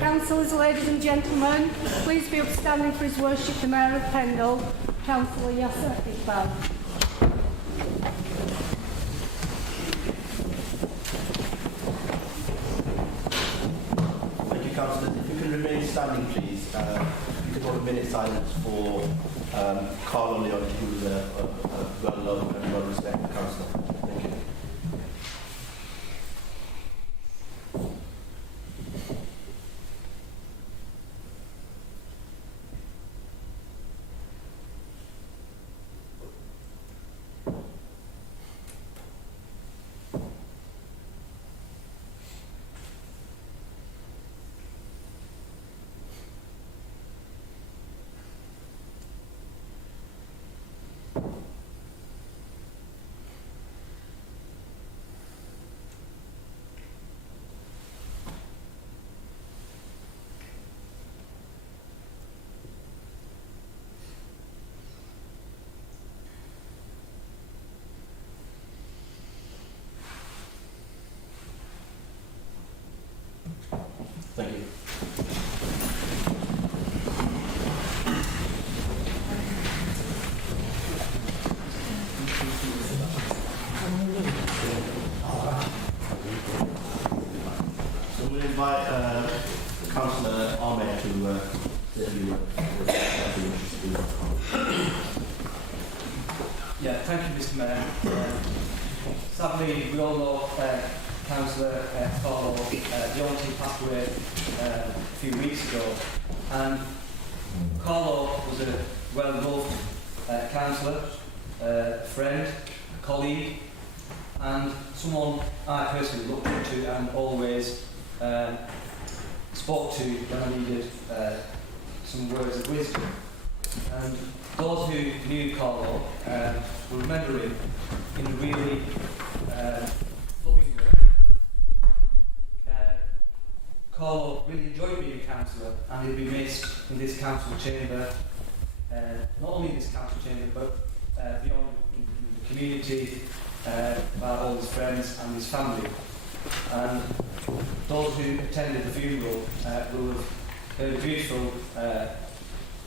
Councillors, ladies and gentlemen, please be upstanding for His Worship the Mayor of Pendle, Councillor Yasser Iqbal. Thank you, councillors. If you can remain standing, please. You could hold a minute silence for Carl Leon, who is a well-loved and well-respected councillor. Thank you. Thank you. So we'll invite Councillor Ahmed to let you Yeah, thank you, Mr. Mayor. Sadly, we all know councillor Carlo Leonti passed away a few weeks ago, and Carlo was a well-loved councillor, friend, colleague, and someone I personally looked up to and always spoke to when I needed some words of wisdom. And those who knew Carlo will remember him in a really loving way. Carlo really enjoyed being a councillor, and he'll be missed in this council chamber, not only in this council chamber, but beyond in the community, by all his friends and his family. And those who attended the funeral will have heard a beautiful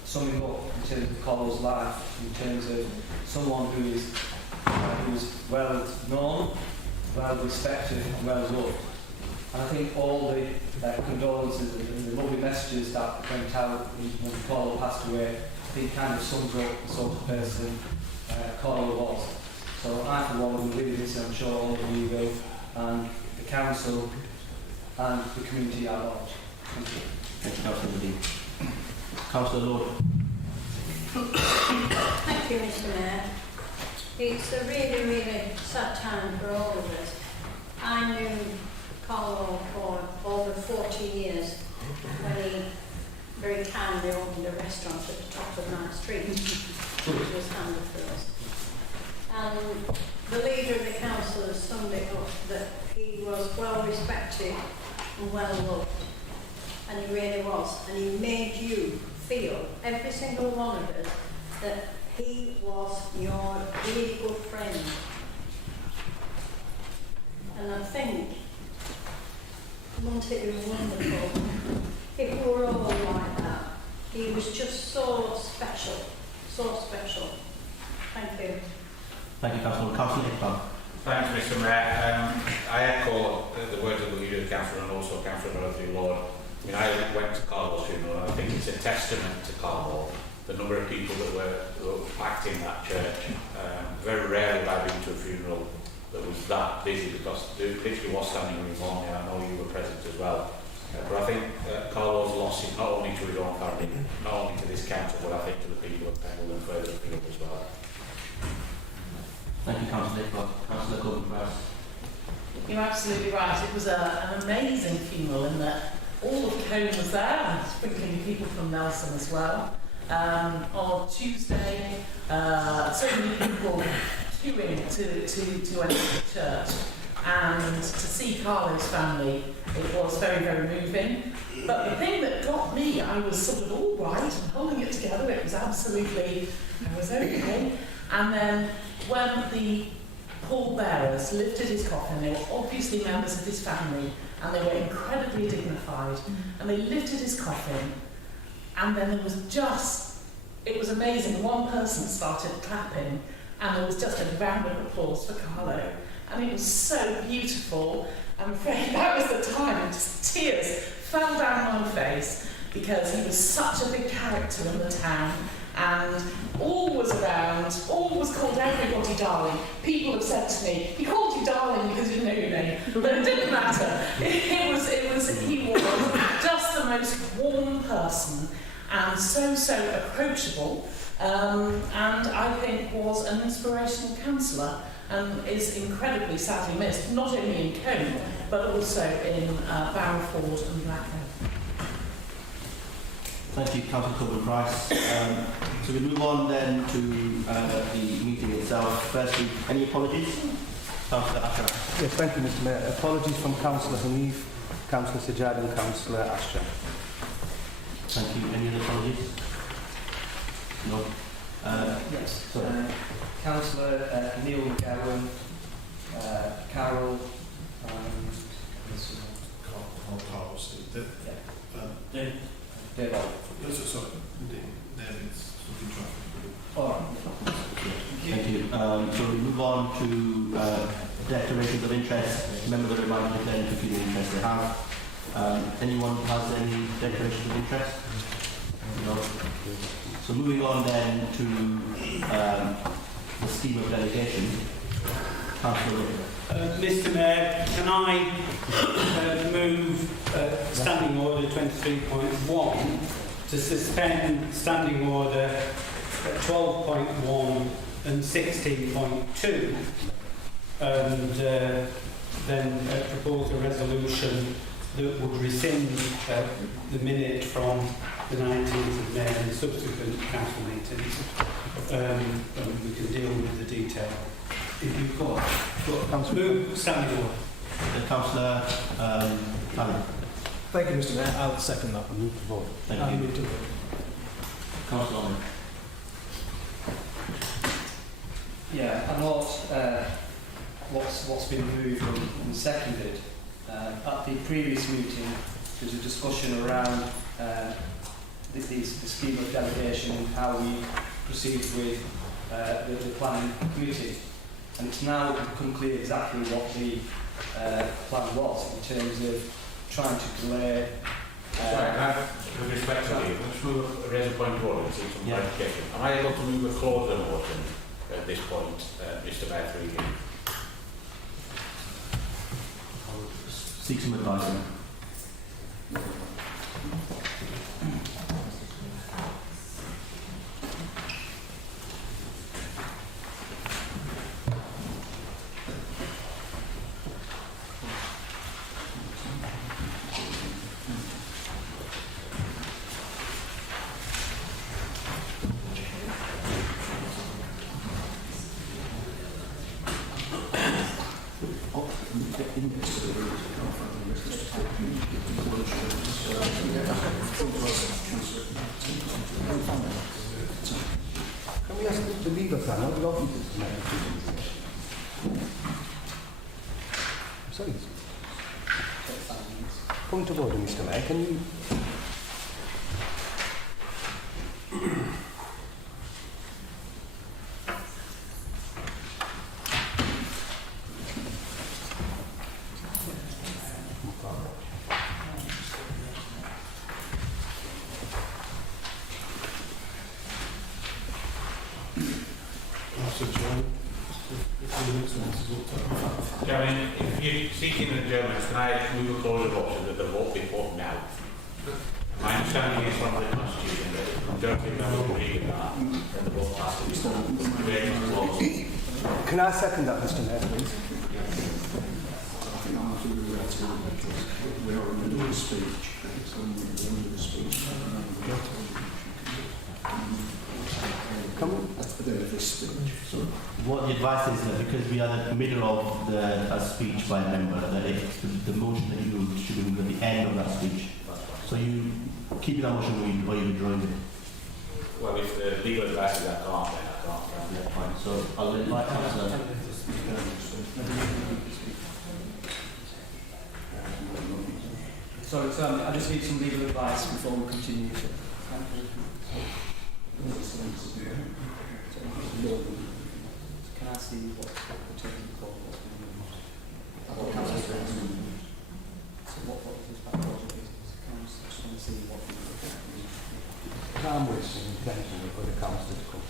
summing up in terms of Carlo's life, in terms of someone who is well known, well respected and well loved. And I think all the condolences and the lovely messages that went out when Carlo passed away, I think kind of sums up the sort of person Carlo was. So I for one will really miss him, I'm sure all of you will, and the council and the community at large. Thank you. Thank you, Councillor Dean. Councillor Lord. Thank you, Mr. Mayor. It's a really, really sad time for all of us. I knew Carlo for over 40 years when he very kindly opened a restaurant at the top of Knight Street, which was handy for us. And the leader of the council has summed it up that he was well respected and well loved. And he really was. And he made you feel, every single one of us, that he was your really good friend. And I think, wouldn't it be wonderful if we were all like that? He was just so special, so special. Thank you. Thank you, Councillor. Councillor Iqbal. Thanks, Mr. Mayor. I echo the words of the leader of the council and also Councillor Dorothy Lord. I mean, I went to Carlo's funeral, and I think it's a testament to Carlo, the number of people that were packed in that church. Very rarely have I been to a funeral that was that busy, because there literally was standing room only, and I know you were present as well. But I think Carlo's loss is not only to his own family, not only to this council, but I think to the people of Pendle and further afield as well. Thank you, Councillor Iqbal. Councillor Coburn-Price. You're absolutely right. It was an amazing funeral in that all of Cone was there, and sprinkling people from Nelson as well. On Tuesday, so many people queuing to enter the church, and to see Carlo's family, it was very, very moving. But the thing that got me, I was sort of all right and holding it together. It was absolutely, I was okay. And then when the pallbearers lifted his coffin, they were obviously members of his family, and they were incredibly dignified, and they lifted his coffin, and then there was just, it was amazing. One person started clapping, and there was just a round of applause for Carlo, and it was so beautiful. I'm afraid that was the time, and just tears fell down my face, because he was such a big character in the town, and all was around, all was called everybody darling. People have said to me, he called you darling because you know your name, but it didn't matter. He was just the most warm person, and so approachable, and I think was an inspirational councillor, and is incredibly sadly missed, not only in Cone, but also in Barrowford and Blackheath. Thank you, Councillor Coburn-Price. So we move on then to the meeting itself. Firstly, any apologies? Councillor Asher. Yes, thank you, Mr. Mayor. Apologies from Councillor Hanif, Councillor Sajjad and Councillor Asher. Thank you. Any other apologies? No. Yes. Sorry. Councillor Neil McGowan, Carol, and Dave. All right. Thank you. So we move on to declarations of interest. Members are reminded to declare any interest they have. Anyone has any declarations of interest? No. So moving on then to the scheme of delegation. Councillor Wick. Mr Mayor, can I move Standing Order 23.1 to suspend Standing Order 12.1 and 16.2 and then propose a resolution that would rescind the minute from the 19th of May and subsequent council meetings. And we can deal with the detail. If you've got move Standing Order. Councillor Allen. Thank you, Mr Mayor. I'll second that. Move to vote. Thank I'll you. move to vote. Councillor Allen. Yeah, I note what's been moved and seconded. At the previous meeting, there was a discussion around the scheme of delegation and how we proceed with the planning committee. And it's now become clear exactly what the plan was in terms of trying to delay. With respect to you, let's raise a point of order and seek some clarification. Am I able to move a clause of motion at this point, Mr Mayor, through you? Seek some advice. Can we ask the legal plan? How do you often do I'm sorry. Point of order, Mr Mayor. Can you... I mean, if you're seeking an adjournment, can I move a clause of motion that the vote be put now? My understanding is from the Constitution that if the majority of members agree with that, then the vote has to be put. Can I second that, Mr Mayor, please? Come on. What the advice is that because we are in the middle of a speech by a member, that if the motion that you moved should be moved at the end of that speech. So you keep that motion or you withdrawing it. Well, if the legal advice is I can't, then I can't. Yeah, fine. So I'll invite Councillor. Sorry, I just need some legal advice before we continue. Can I see what the taking call was? So what is this back order business? Can I just want to see what I'm wasting intention for the council to come.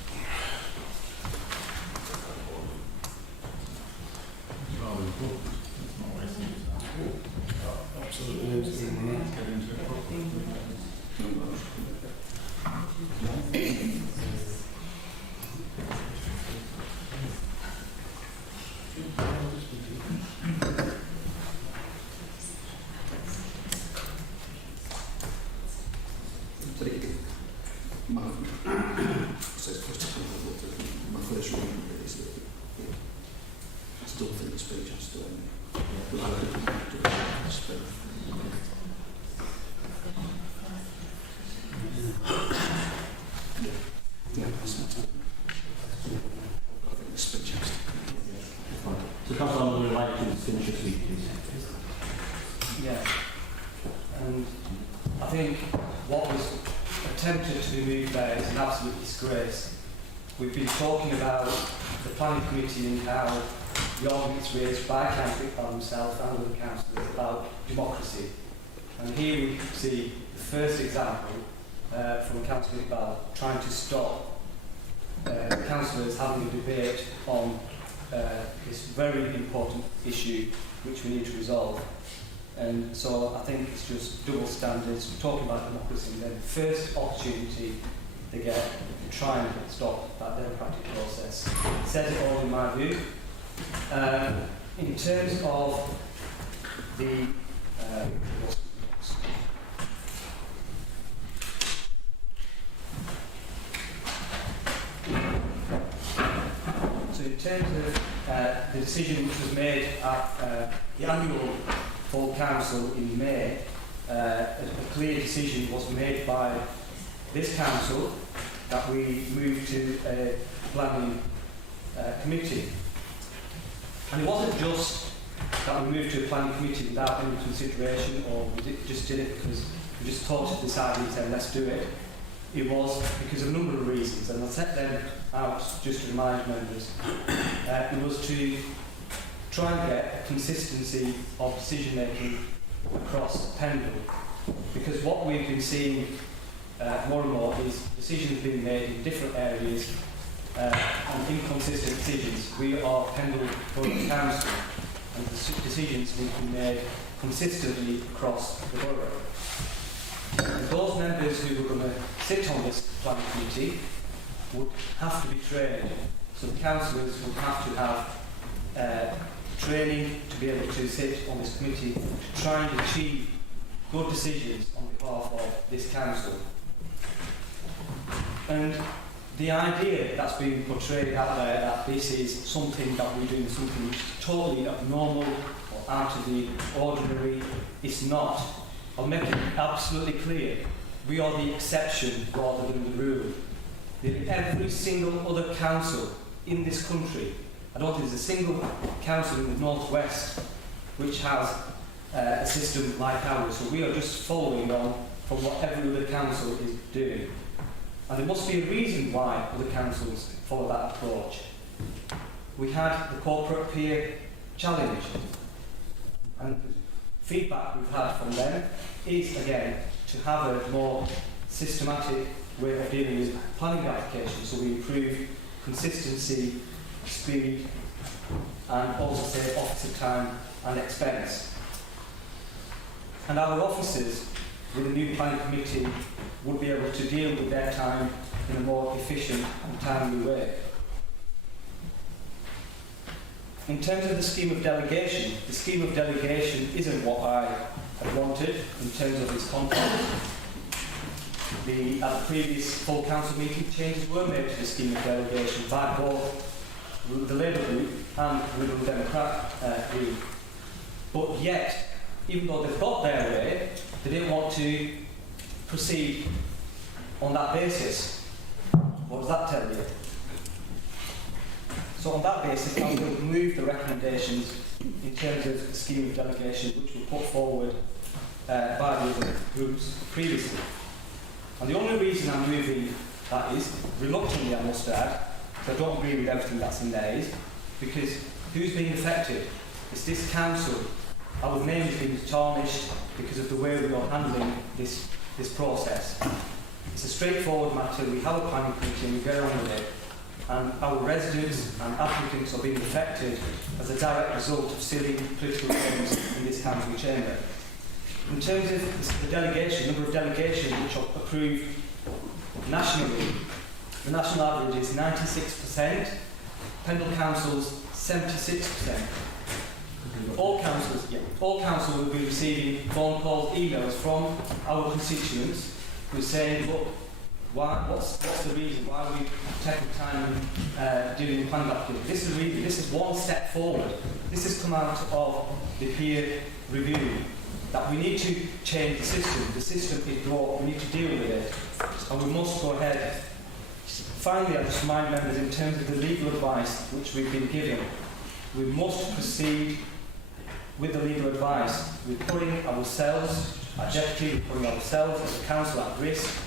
My first reading is that I still think the speech has to end. But I don't think to speak. Yeah, that's not it. I think the speech has to end. So Councillor, I'm going to invite you to finish your speech, please. Yeah. And I think what was attempted to be moved there is an absolute disgrace. We've been talking about the planning committee and how the arguments raised by Councillor Iqbal himself and other councillors about democracy. And here we see the first example from Councillor Iqbal trying to stop councillors having a debate on this very important issue which we need to resolve. And so I think it's just double standards, talking about democracy, and then the first opportunity they get to try and stop that democratic process. It says it all in my view. In terms of the so in terms of the decision which was made at the annual full council in May, a clear decision was made by this council that we move to a planning committee. And it wasn't just that we moved to a planning committee without any consideration, or we just did it because we just thought of this idea and said, let's do it. It was because of a number of reasons, and I'll set them out just to remind members. It was to try and get a consistency of decision making across Pendle, because what we've been seeing more and more is decisions being made in different areas and inconsistent decisions. We are Pendle Council, and the decisions need to be made consistently across the borough. And those members who were going to sit on this planning committee would have to be trained. So the councillors would have to have training to be able to sit on this committee to try and achieve good decisions on behalf of this council. And the idea that's being portrayed out there that this is something that we're doing, something which is totally abnormal or out of the ordinary, it's not. I'll make it absolutely clear. We are the exception rather than the rule. Every single other council in this country, I don't think there's a single council in the northwest which has a system like ours. So we are just following on from what every other council is doing. And there must be a reason why other councils follow that approach. We had the corporate peer challenge, and feedback we've had from them is, again, to have a more systematic way of dealing with planning applications, so we improve consistency, speed, and also save officer time and expense. And our officers, with the new planning committee, would be able to deal with their time in a more efficient and timely way. In terms of the scheme of delegation, the scheme of delegation isn't what I had wanted in terms of its content. At the previous full council meeting, changes were made to the scheme of delegation by both the Labour group and the Liberal Democrat group. But yet, even though they've got their way, they didn't want to proceed on that basis. What does that tell you? So on that basis, I will move the recommendations in terms of the scheme of delegation which were put forward by the other groups previously. And the only reason I'm moving that is, reluctantly I must add, because I don't agree with everything that's in there, is because who's being affected? It's this council. Our name has been tarnished because of the way we are handling this process. It's a straightforward matter. We have a planning committee and we get on with it. And our residents and applicants are being affected as a direct result of silly political games in this council chamber. In terms of the delegation, number of delegations which are approved nationally, the national average is 96%, Pendle Council's 76%. All councils will be receiving phone calls, emails from our constituents who are saying, look, what's the reason? Why are we taking time doing planning applications? This is one step forward. This has come out of the peer review, that we need to change the system. The system is broad. We need to deal with it. And we must go ahead. Finally, I just remind members in terms of the legal advice which we've been given, we must proceed with the legal advice. We're putting ourselves, our deputy, we're putting ourselves as a council at risk.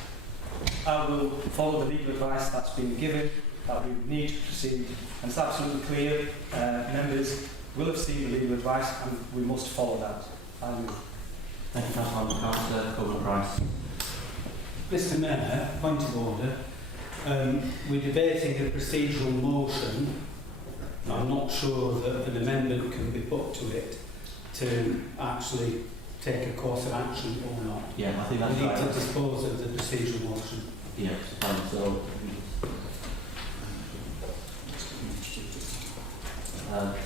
I will follow the legal advice that's been given, that we need to proceed. And it's absolutely clear, members will have seen the legal advice and we must follow that. Thank you, Councillor Coburn-Price. Mr Mayor, point of order. We're debating a procedural motion I'm not sure that an amendment can be put to it to actually take a course of action or not. Yeah, I think that's We need right. to dispose of the procedural motion. Yeah, fine. So,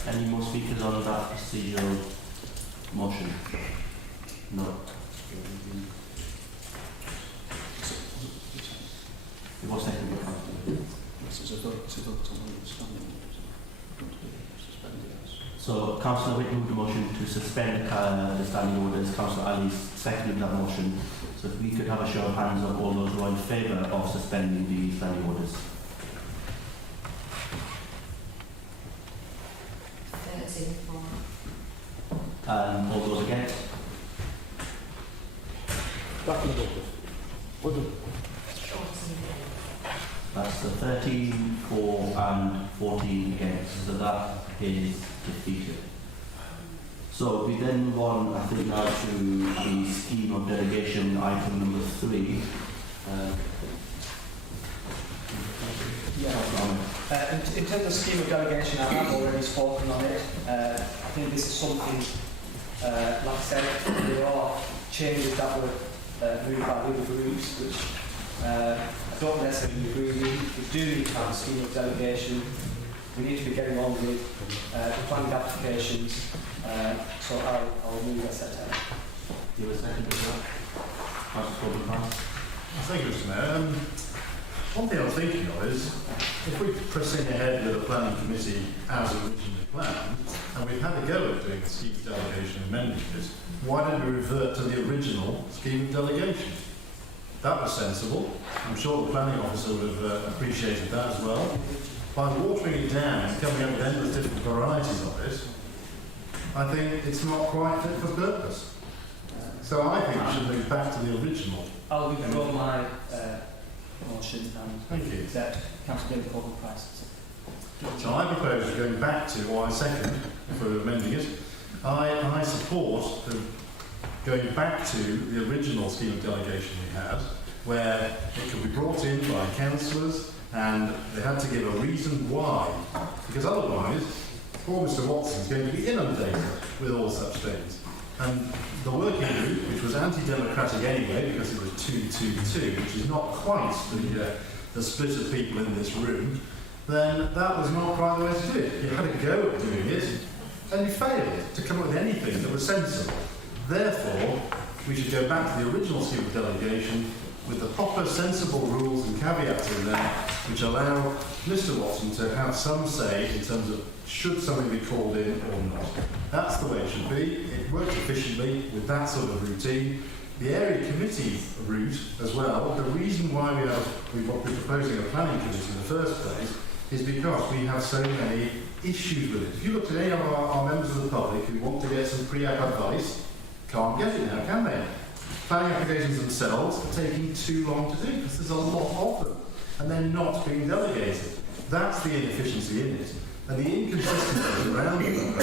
any more speakers on that procedural motion? No. It was second by Councillor. This is a vote on the standing orders. So, Councillor Witt moved the motion to suspend the standing orders. Councillor Ali seconded that motion. So, if we could have a show of hands of all those who are in favour of suspending the standing orders. 13 for. And all those against? Back in the book. What do- That's the 13 for and 14 against. So that is defeated. So we then move on, I think, now to the scheme of delegation, item number 3. In terms of scheme of delegation, I have already spoken on it. I think this is something, like I said, there are changes that were moved by other groups, which I don't necessarily agree with. We do need to have a scheme of delegation. We need to be getting on with the planned applications. So I'll move that set out. You have a second as well? Councillor Corbyn. Thank you, Mr. Mayor. One thing I was thinking of is, if we proceed ahead with the planning committee as originally planned, and we've had a go at doing the scheme of delegation and amending it, why don't we revert to the original scheme of delegation? That was sensible. I'm sure the planning officer would have appreciated that as well. By watering it down and coming up with endless different varieties of it, I think it's not quite fit for purpose. So I think we should move back to the original. I'll withdraw my motion and Thank you. accept Councillor Corbyn Price. So I propose going back to, or I second, for amending it, I support going back to the original scheme of delegation we had, where it could be brought in by councillors and they had to give a reason why, because otherwise poor Mr Watson's going to be inundated with all such things. And the working group, which was anti-democratic anyway because it was 2-2-2, which is not quite the split of people in this room, then that was not quite the way to do it. You had a go at doing it and you failed to come up with anything that was sensible. Therefore, we should go back to the original scheme of delegation with the proper sensible rules and caveats in there which allow Mr Watson to have some say in terms of should something be called in or not. That's the way it should be. It works efficiently with that sort of routine. The area committee route as well, the reason why we're proposing a planning committee in the first place is because we have so many issues with it. If you look at any of our members of the public who want to get some pre-app advice, can't get it now, can they? Planning applications themselves are taking too long to do because there's a lot of them and they're not being delegated. That's the inefficiency in it. And the inconsistencies around them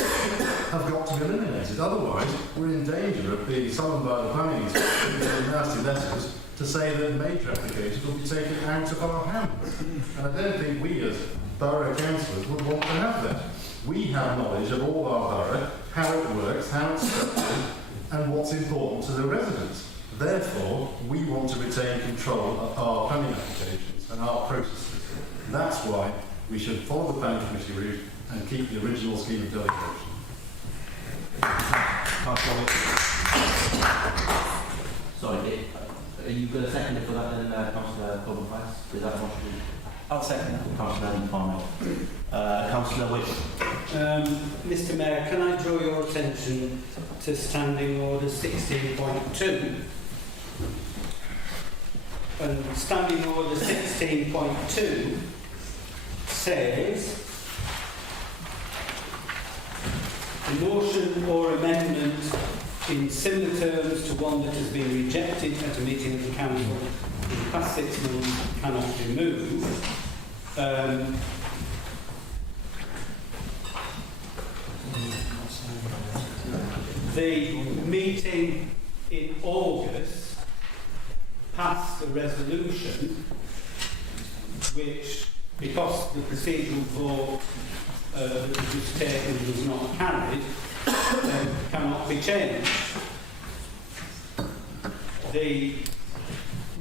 have got to be eliminated. Otherwise, we're in danger of being summoned by the planning inspector with nasty letters to say that major applications will be taken out of our hands. And I don't think we as borough councillors would want to have that. We have knowledge of all our borough, how it works, how it's structured, and what's important to the residents. Therefore, we want to retain control of our planning applications and our processes. And that's why we should follow the planning committee route and keep the original scheme of delegation. Sorry, are you going to second it for that then, Councillor Corbyn Price? Is that what you I'll second that. Councillor Palmer. Councillor Witt. Mr Mayor, can I draw your attention to Standing Order 16.2? And Standing Order 16.2 says a motion or amendment in similar terms to one that has been rejected at a meeting of the council in the past 6 months cannot be moved. The meeting in August passed a resolution which because the procedural vote that was just taken was not carried, cannot be changed. The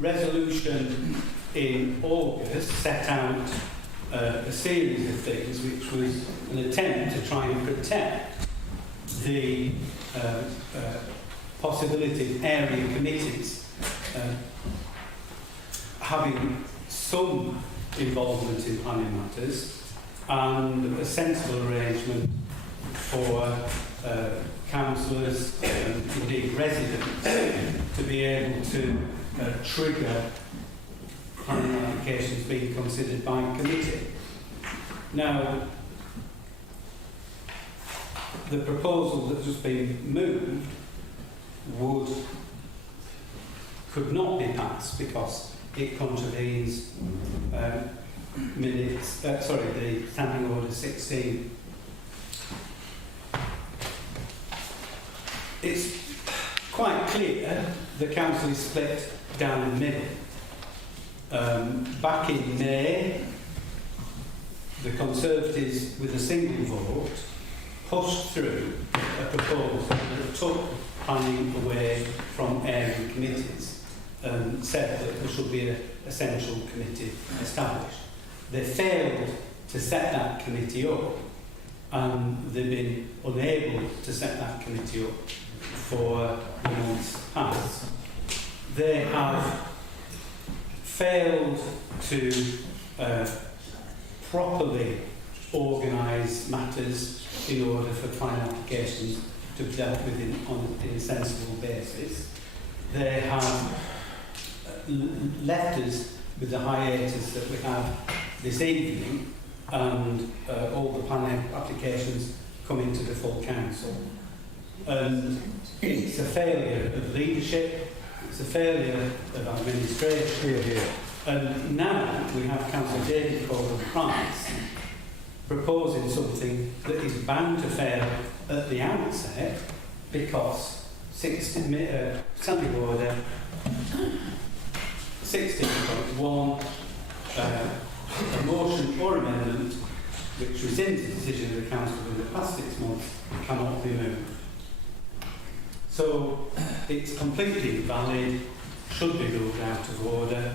resolution in August set out a series of things which was an attempt to try and protect the possibility of area committees having some involvement in planning matters and a sensible arrangement for councillors and indeed residents to be able to trigger planning applications being considered by committee. Now, the proposal that's just been moved could not be passed because it contravenes the Standing Order 16. It's quite clear the council is split down the middle. Back in May, the Conservatives, with a single vote, pushed through a proposal that took planning away from area committees and said that there should be a central committee established. They failed to set that committee up, and they've been unable to set that committee up for the months past. They have failed to properly organise matters in order for planning applications to be dealt with in a sensible basis. They have left us with the hiatus that we have this evening, and all the planning applications come into the full council. And it's a failure of leadership, it's a failure of administration. And now we have Councillor David Corbyn-Price proposing something that is bound to fail at the outset because Standing Order 16.1, a motion or amendment which rescinds the decision of the council in the past 6 months cannot be moved. So it's completely invalid, should be ruled out of order,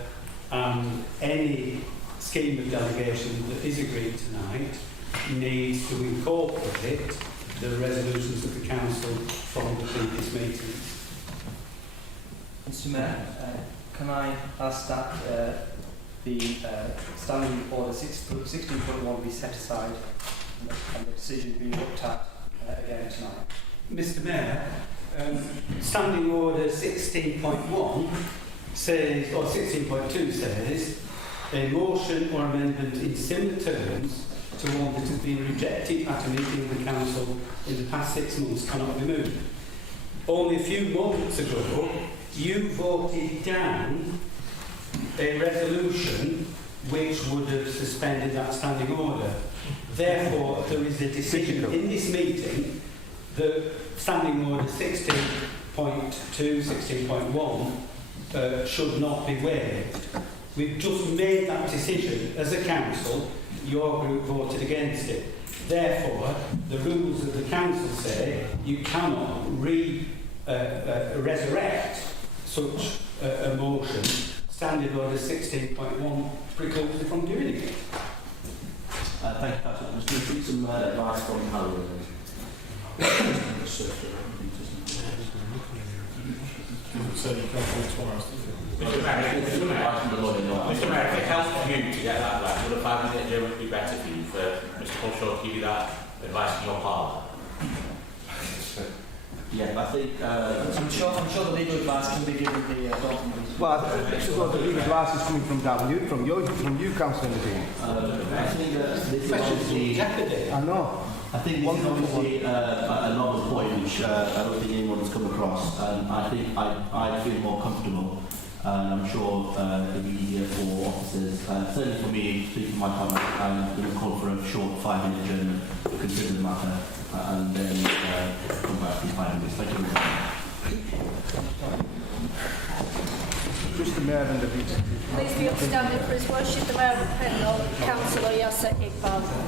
and any scheme of delegation that is agreed tonight needs to incorporate the resolutions of the council from the previous meetings. Mr. Mayor, can I ask that the Standing Order 16.1 be set aside and the decision be looked at again tonight? Mr. Mayor, Standing Order 16.1 says, or 16.2 says, a motion or amendment in similar terms to one that has been rejected at a meeting of the council in the past 6 months cannot be moved. Only a few moments ago, you voted down a resolution which would have suspended that standing order. Therefore, there is a decision in this meeting that Standing Order 16.2, 16.1 should not be waived. We've just made that decision as a council. Your group voted against it. Therefore, the rules of the council say you cannot resurrect such a motion. Standing Order 16.1 precludes you from doing it. Thank you, Councillor. Must we seek some advice from Harry? Mr. Mayor, if it helps you to get that advice, would a 5-minute adjournment be better for you, for Mr. Culshaw to give you that advice in your parlour? Yeah, I think... I'm sure the legal advice can be given the documents. Well, the legal advice is coming from you, Councillor Nadine. I think this is obviously... I know. I think this is obviously a novel point which I don't think anyone has come across, and I think I feel more comfortable, and I'm sure it'll be easier for officers. Certainly for me, speaking for my comment, I'm going to call for a short 5-minute adjournment to consider the matter, and then come back in 5 minutes. Thank you very much. introduce the Mayor and the Vice. Please be upstanding for His Worship the Mayor of Pendle, Councillor Yasser Iqbal.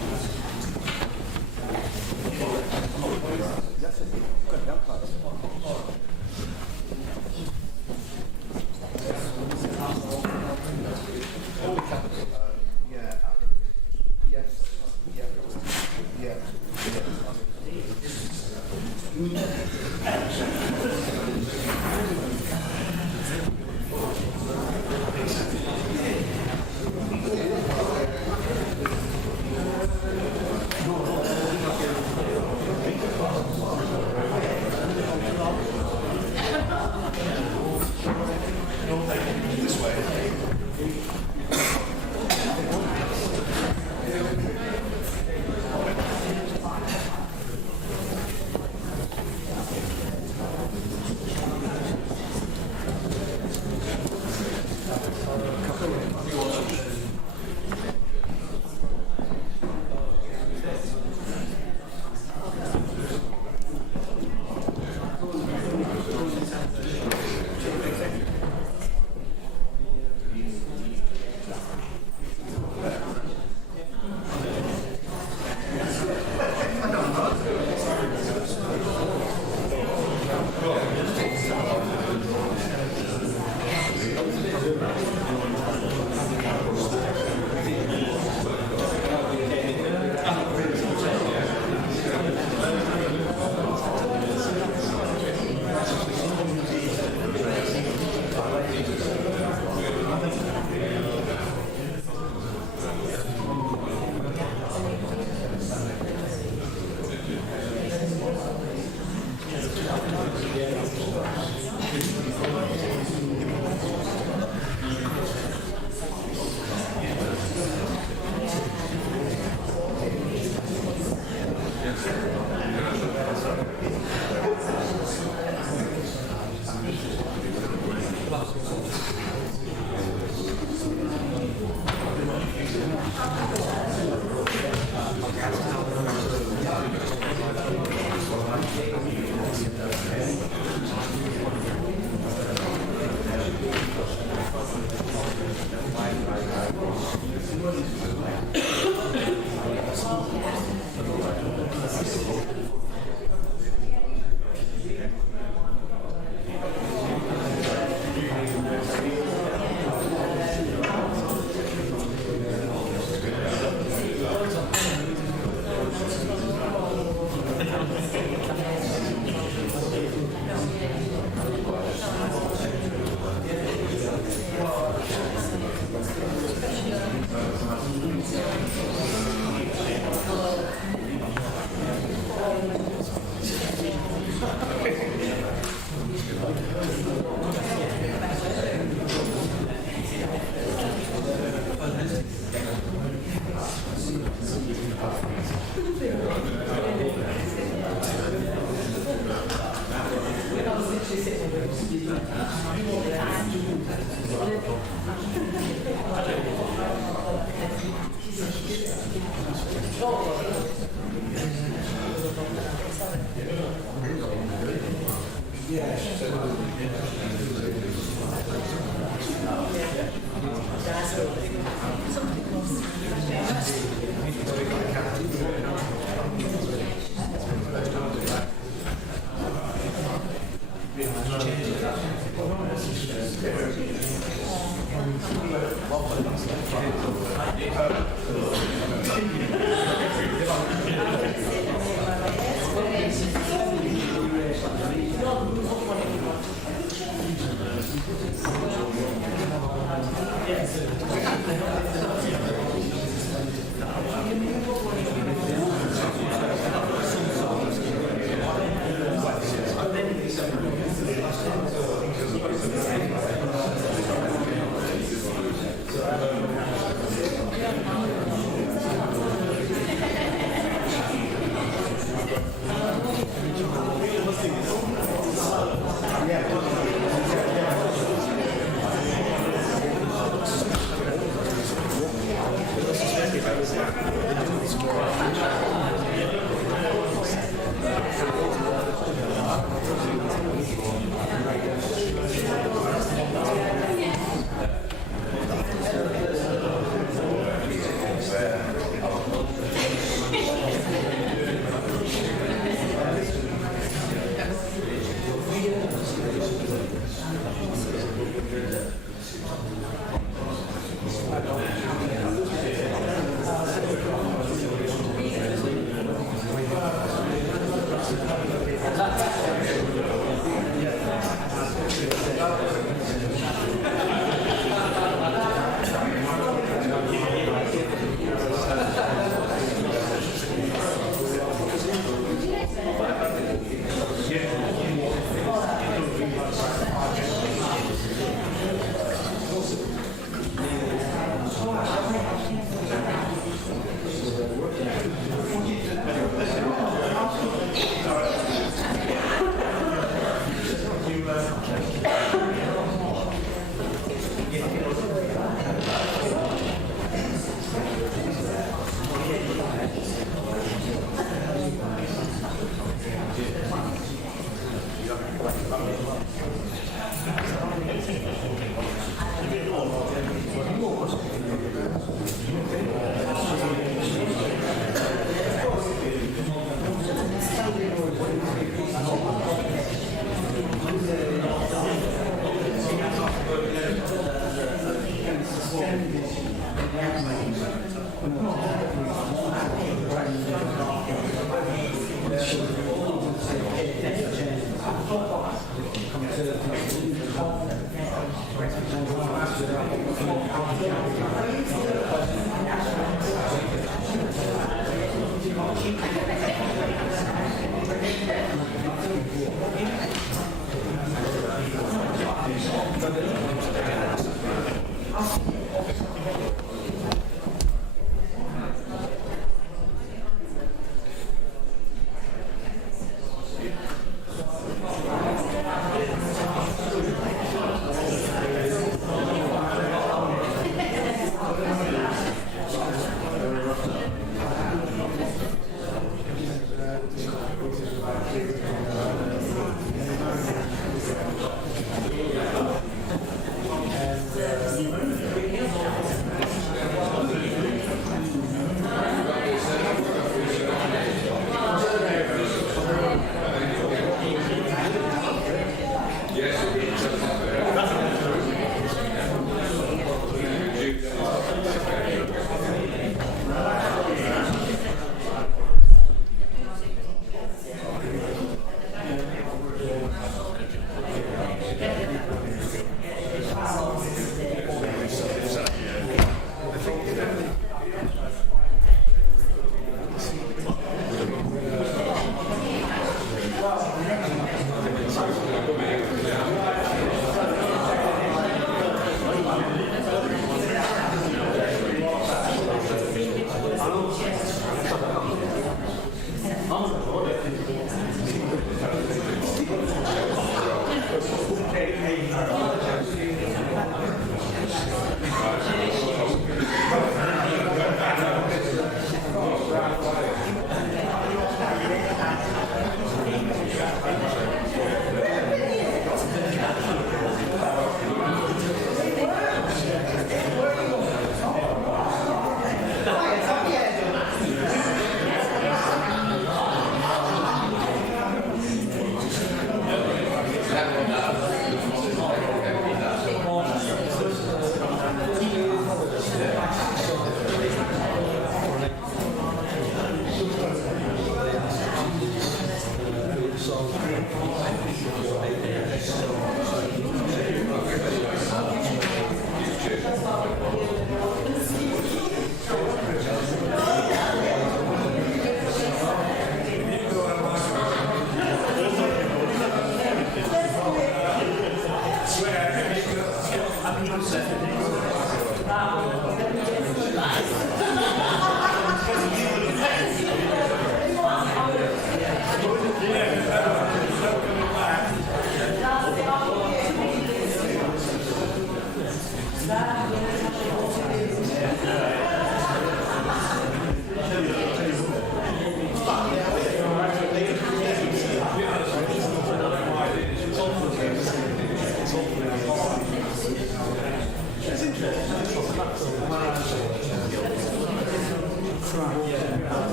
Right,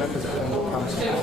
Members of Pendle Council.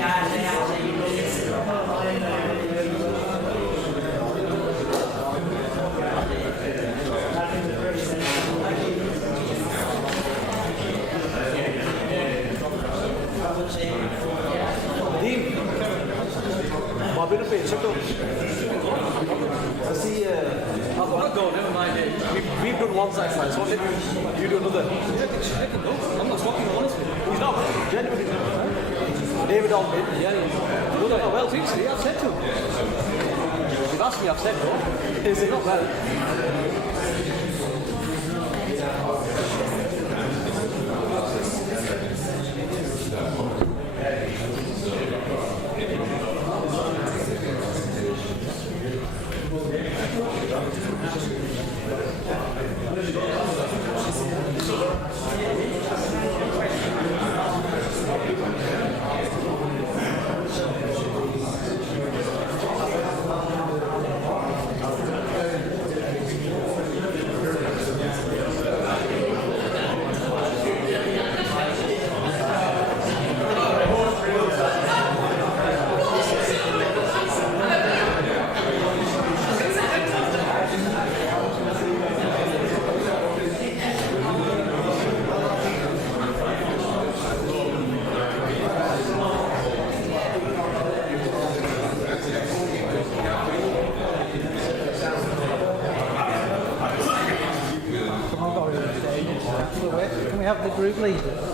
day out, day out, day in, I've been a bit checked up. I see, I've not gone, never mind. We've done one side side, so you do another. I'm not smoking, honestly. He's not, genuinely. David Aldrin, yeah. No, well, seriously, I've said to him. You've asked me, I've said no. He said, not well. Can we have the group leader?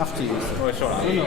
After you. Oh, it's all right. No.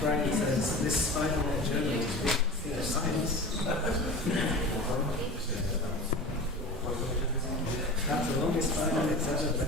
Frankie says this final adjournment is big thing of science. That's the longest final it's ever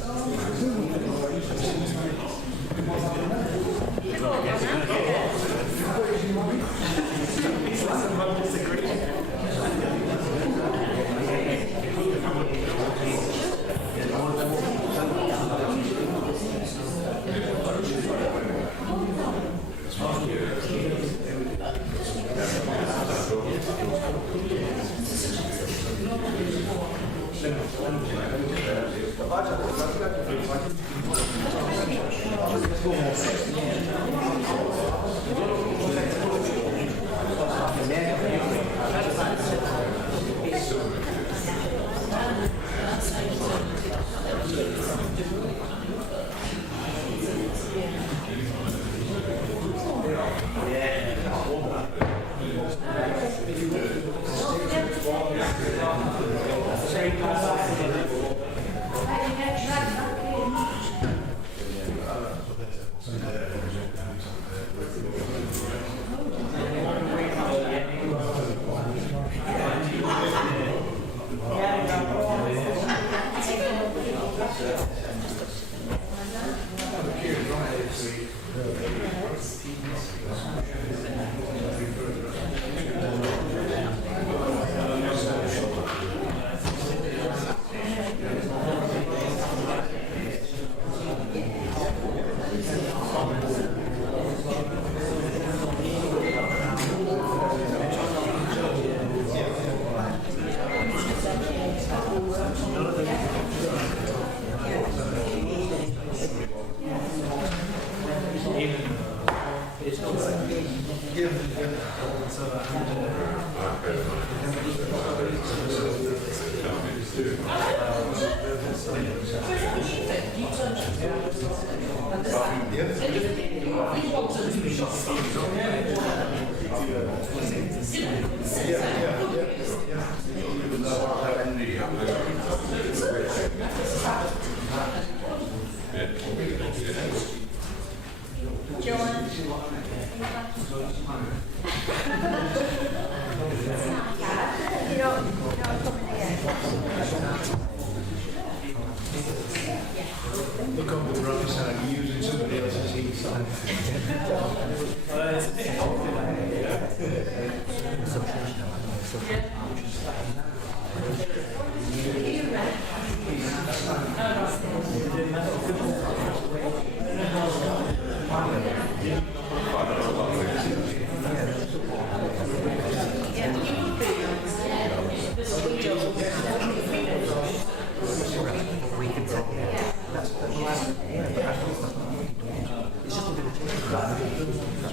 Look up the right side, you're using somebody else's heat sign. It's just a bit of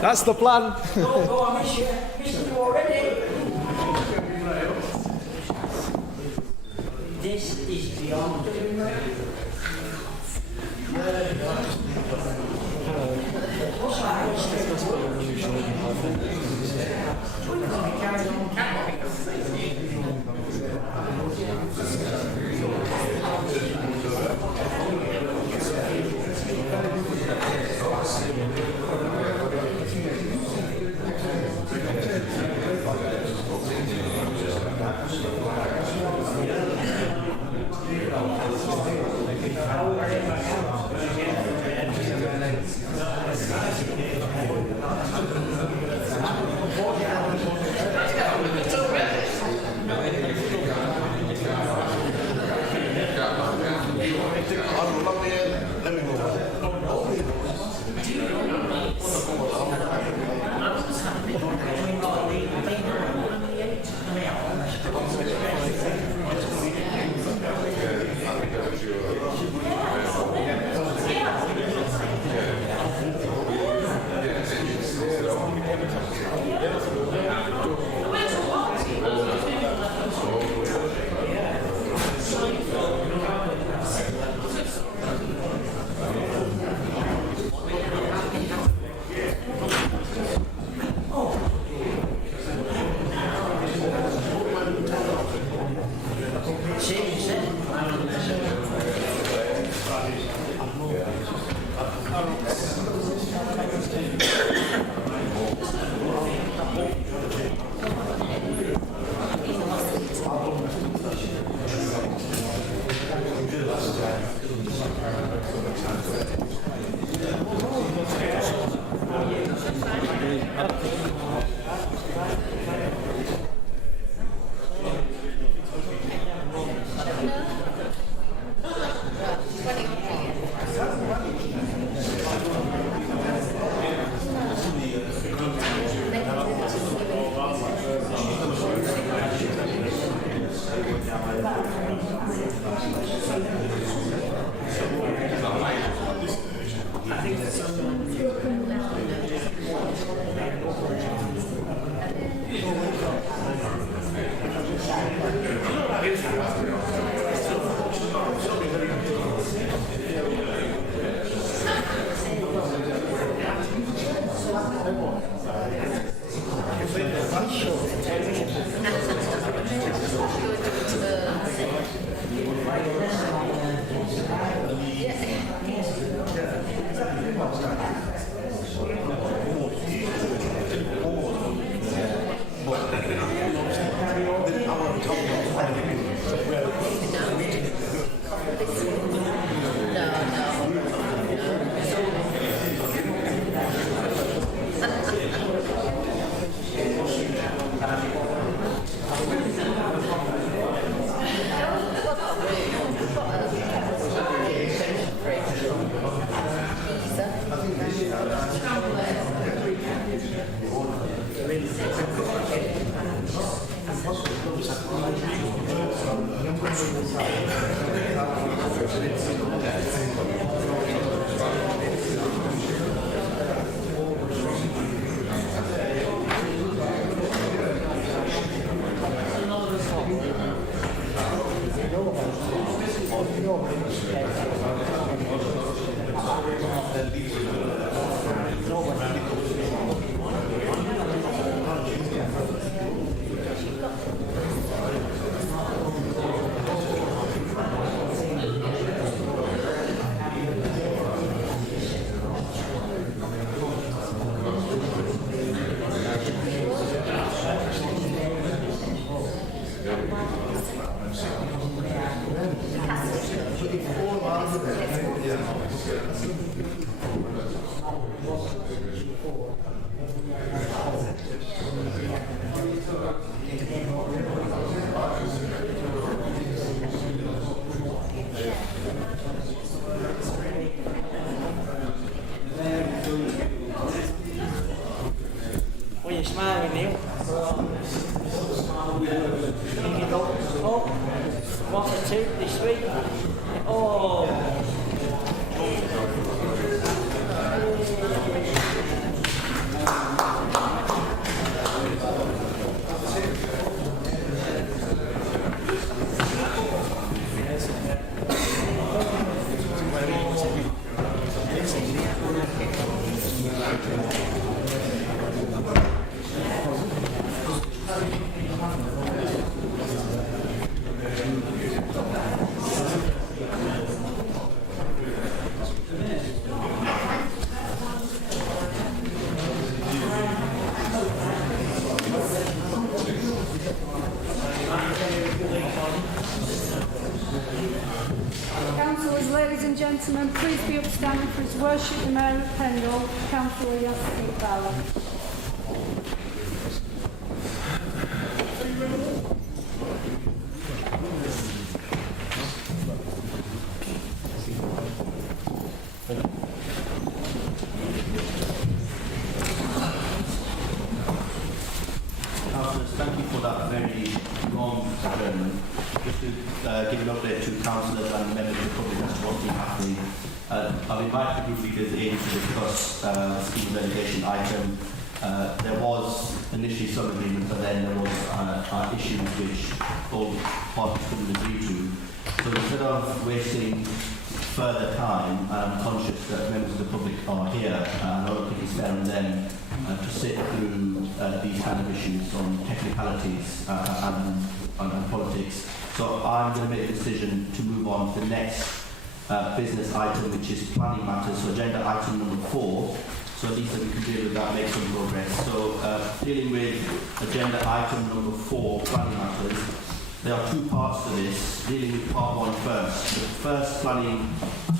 That's the plan. Go on, miss you already. This is beyond. What are you smiling, Neil? Thinking up. What a two this week. Oh. Councillors, ladies and gentlemen, please be upstanding for His Worship the Mayor of Pendle, Councillor Yasser Bala. Councillors, thank you for that very long adjournment. Just to give an update to councillors and members of the public as to what's been happening. I've invited the group leaders in to discuss the scheme delegation item. There was initially some agreement, but then there was issues which all parties couldn't agree to. So instead of wasting further time, and I'm conscious that members of the public are here, and I don't think it's fair on them to sit through these kind of issues on technicalities and politics. So I'm going to make a decision to move on to the next business item, which is planning matters. So agenda item number 4. So at least that we can deal with that, make some progress. So dealing with agenda item number 4, planning matters. There are two parts to this. Dealing with part 1 first. The first planning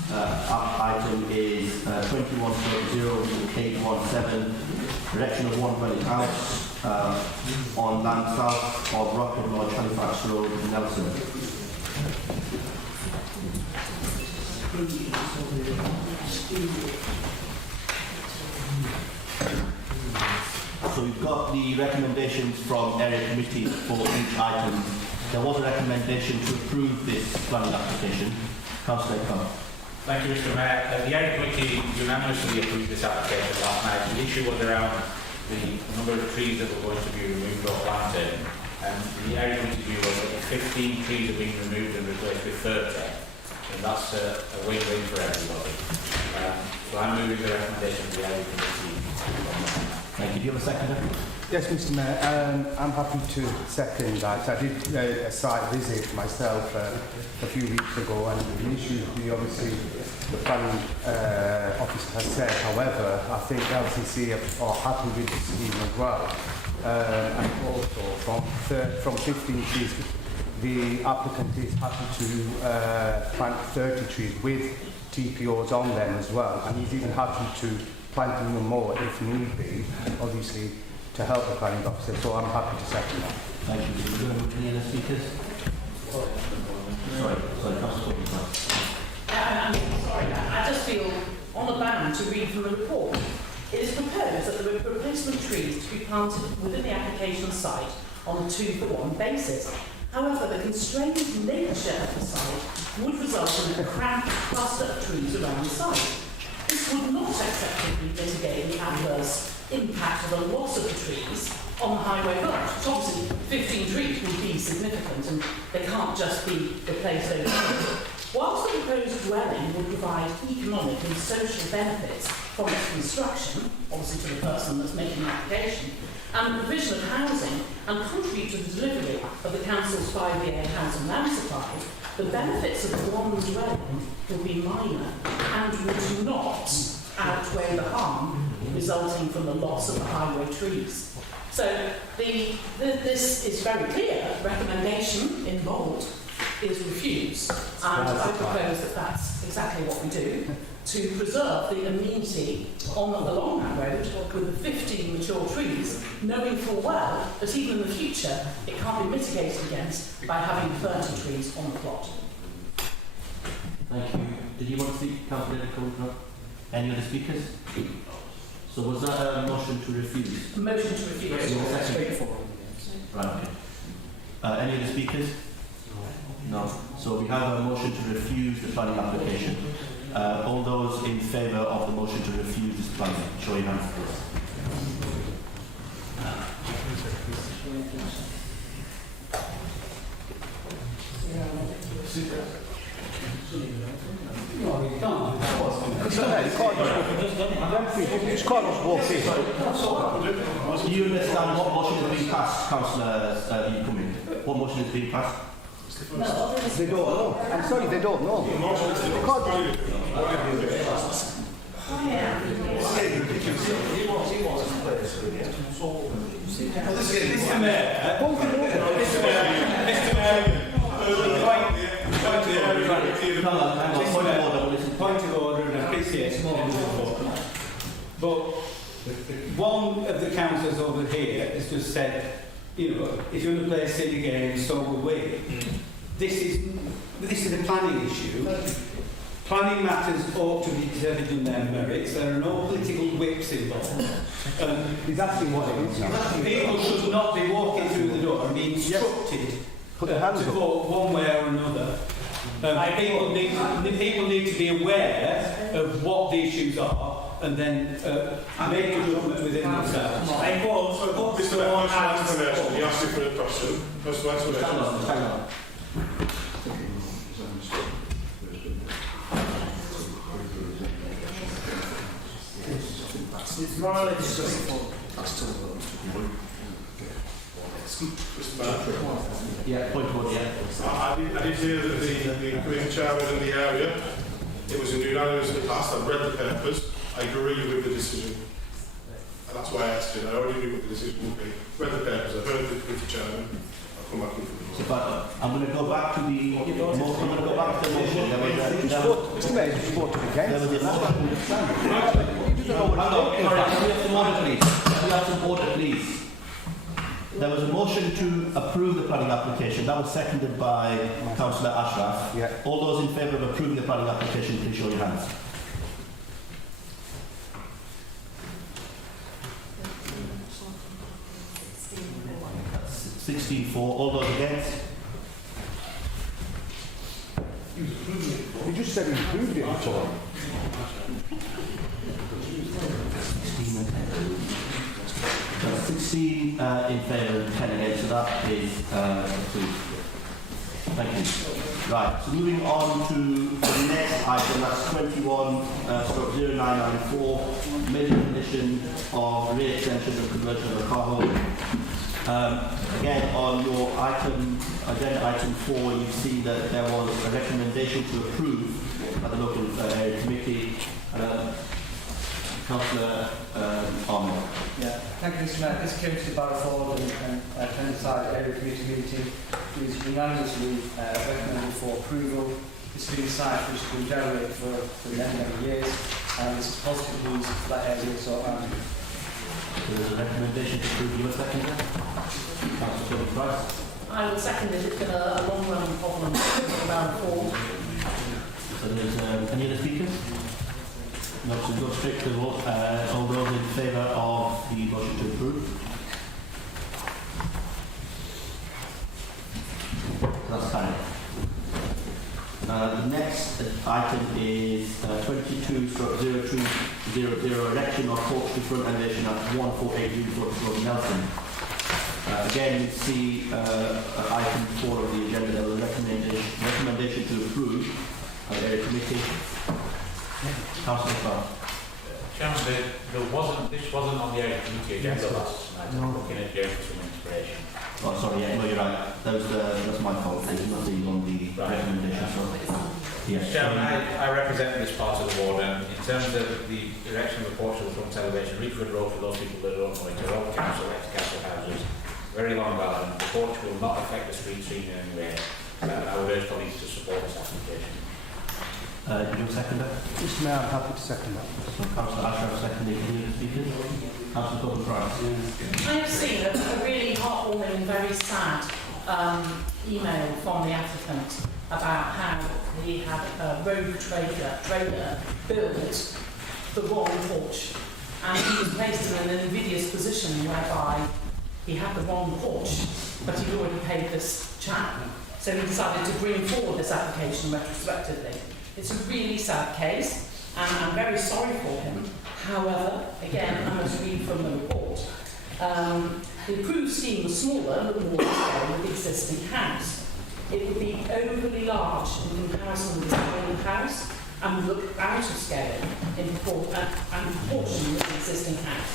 item is 21.0817, erection of one dwelling house on land south of Rockwood Lodge, Halifax Road, Nelson. So we've got the recommendations from area committees for each item. There was a recommendation to approve this planning application. Councillor Carr. Thank you, Mr. Mayor. The area committee unanimously approved this application last night. The issue was around the number of trees that were going to be removed or planted. And the area committee view was that 15 trees are being removed and replaced with 30. And that's a win-win for everybody. So I'm moving the recommendation of the area committee. Thank you. Do you have a seconder? Yes, Mr. Mayor, I'm happy to second that. I did a site visit myself a few weeks ago, and the issue obviously the planning officer has said. However, I think LCC are happy with the scheme as well. And also from 15 trees, the applicant is happy to plant 30 trees with TPOs on them as well, and he's even happy to plant them more if need be, obviously, to help the planning officer, so I'm happy to second that. Thank you. Do you have any other speakers? Sorry, I'm sorry, I just feel on the bound to read from the report. It is proposed that the replacement trees to be planted within the application site on a 2-for-1 basis. However, the constrained nature of the site would result in a cramped cluster of trees around the site. This would not acceptably mitigate the adverse impact of the loss of the trees on the highway road. Obviously, 15 trees would be significant and they can't just be replaced overnight. Whilst the proposed dwelling would provide economic and social benefits from its construction, obviously to the person that's making the application, and the provision of housing and contribute to the delivery of the Council's 5-year housing land supply, the benefits of the one dwelling will be minor and would not outweigh the harm resulting from the loss of the highway trees. So this is very clear, recommendation in bold, is refuse. And I propose that that's exactly what we do, to preserve the amenity on along that road with the 15 mature trees, knowing full well that even in the future it can't be mitigated against by having 30 trees on the plot. Thank you. Did you want to speak, Councillor? Any other speakers? So was that a motion to refuse? A motion to refuse. Straightforward. Right. Okay. Any other speakers? No. So we have a motion to refuse the planning application. All those in favour of the motion to refuse this planning, show your hands, please. No, we can't. Do you understand what motion is being passed, Councillor Cumming? What motion is being passed? No, They don't know. I'm sorry, they don't know. Mr. Mayor, point of order and appreciate but one of the councillors over here has just said, you know, if you want to play a silly game, so will we. This is a planning issue. Planning matters ought to be determined on their merits. There are no political whips involved. He's asking what it is now. People should not be walking through the door and be instructed Put their hands to up. vote one way or another. People need to be aware of what the issues are and then make a judgment within themselves. Mr. Mayor, you asked me for a question. First of all, Hang on. It's morally disgraceful. Yeah, point of order, yeah. I did hear that the committee chairman in the area, it was unanimous in the past. I've read the papers. I agree with the decision. And that's why I asked you. I already knew what the decision would be. Read the papers. I've heard the committee chairman. I'll come back in for the But I'm going to go back to the motion. Mr. Mayor, you voted against it. Can we have some order, please? There was a motion to approve the planning application. That was seconded by Councillor Ashraf. Yeah. All those in favour of approving the planning application, please show your hands. That's 16-4. All those against? You just said he approved it before. 16 in favour and 10 against, so that is approved. Thank you. Right, so moving on to the next item, that's 21/0994, major condition of re-extension of conversion of the car home. Again, on your agenda item 4, you see that there was a recommendation to approve by the local area committee. Councillor Arnold. Yeah, thank you, Mr. Mayor. This came to the Barrowford and Pendle area committee meeting. It was unanimously recommended for approval. It's been a site which has been derelict for many years, and it's positive news for that area. So, There's a recommendation to approve. You a seconder? Councillor Price. I will second it. It's been a long-run problem around fall. So there's any other speakers? No, so we've got straight to the vote. All those in favour of the motion to approve? That's fine. The next item is 22/0200, erection of porch to front elevation at 148 Uniform Road, Nelson. Again, you see item 4 of the agenda. There was a recommendation to approve by the area committee. Councillor Clark. Chairman, this wasn't on the area committee agenda last night. I'm looking at James for some inspiration. Oh, sorry, yeah, no, you're right. That's my fault. There's nothing on the recommendation. So, yes. Chairman, I represent this part of the ward, and in terms of the erection of the porch of the front elevation, Reefwood Road, for those people that don't know it, are all council houses, very long garden. The porch will not affect the street scene in any way. I would urge colleagues to support this application. Do you second that? Mr Mayor, I'm happy to second that. So Councillor Ashraf seconding. Any other speakers? Councillor Gordon Price. I have seen a really heartwarming and very sad email from the applicant about how he had a rogue trader build the wrong porch, and he was placed in an invidious position whereby he had the wrong porch, but he'd already paid this chap, so he decided to bring forward this application retrospectively. It's a really sad case, and I'm very sorry for him. However, again, I must read from the report. The approved scheme was smaller than more scale with the existing house. It would be overly large in comparison with the scale of the house and would look out of scale in proportion with the existing house.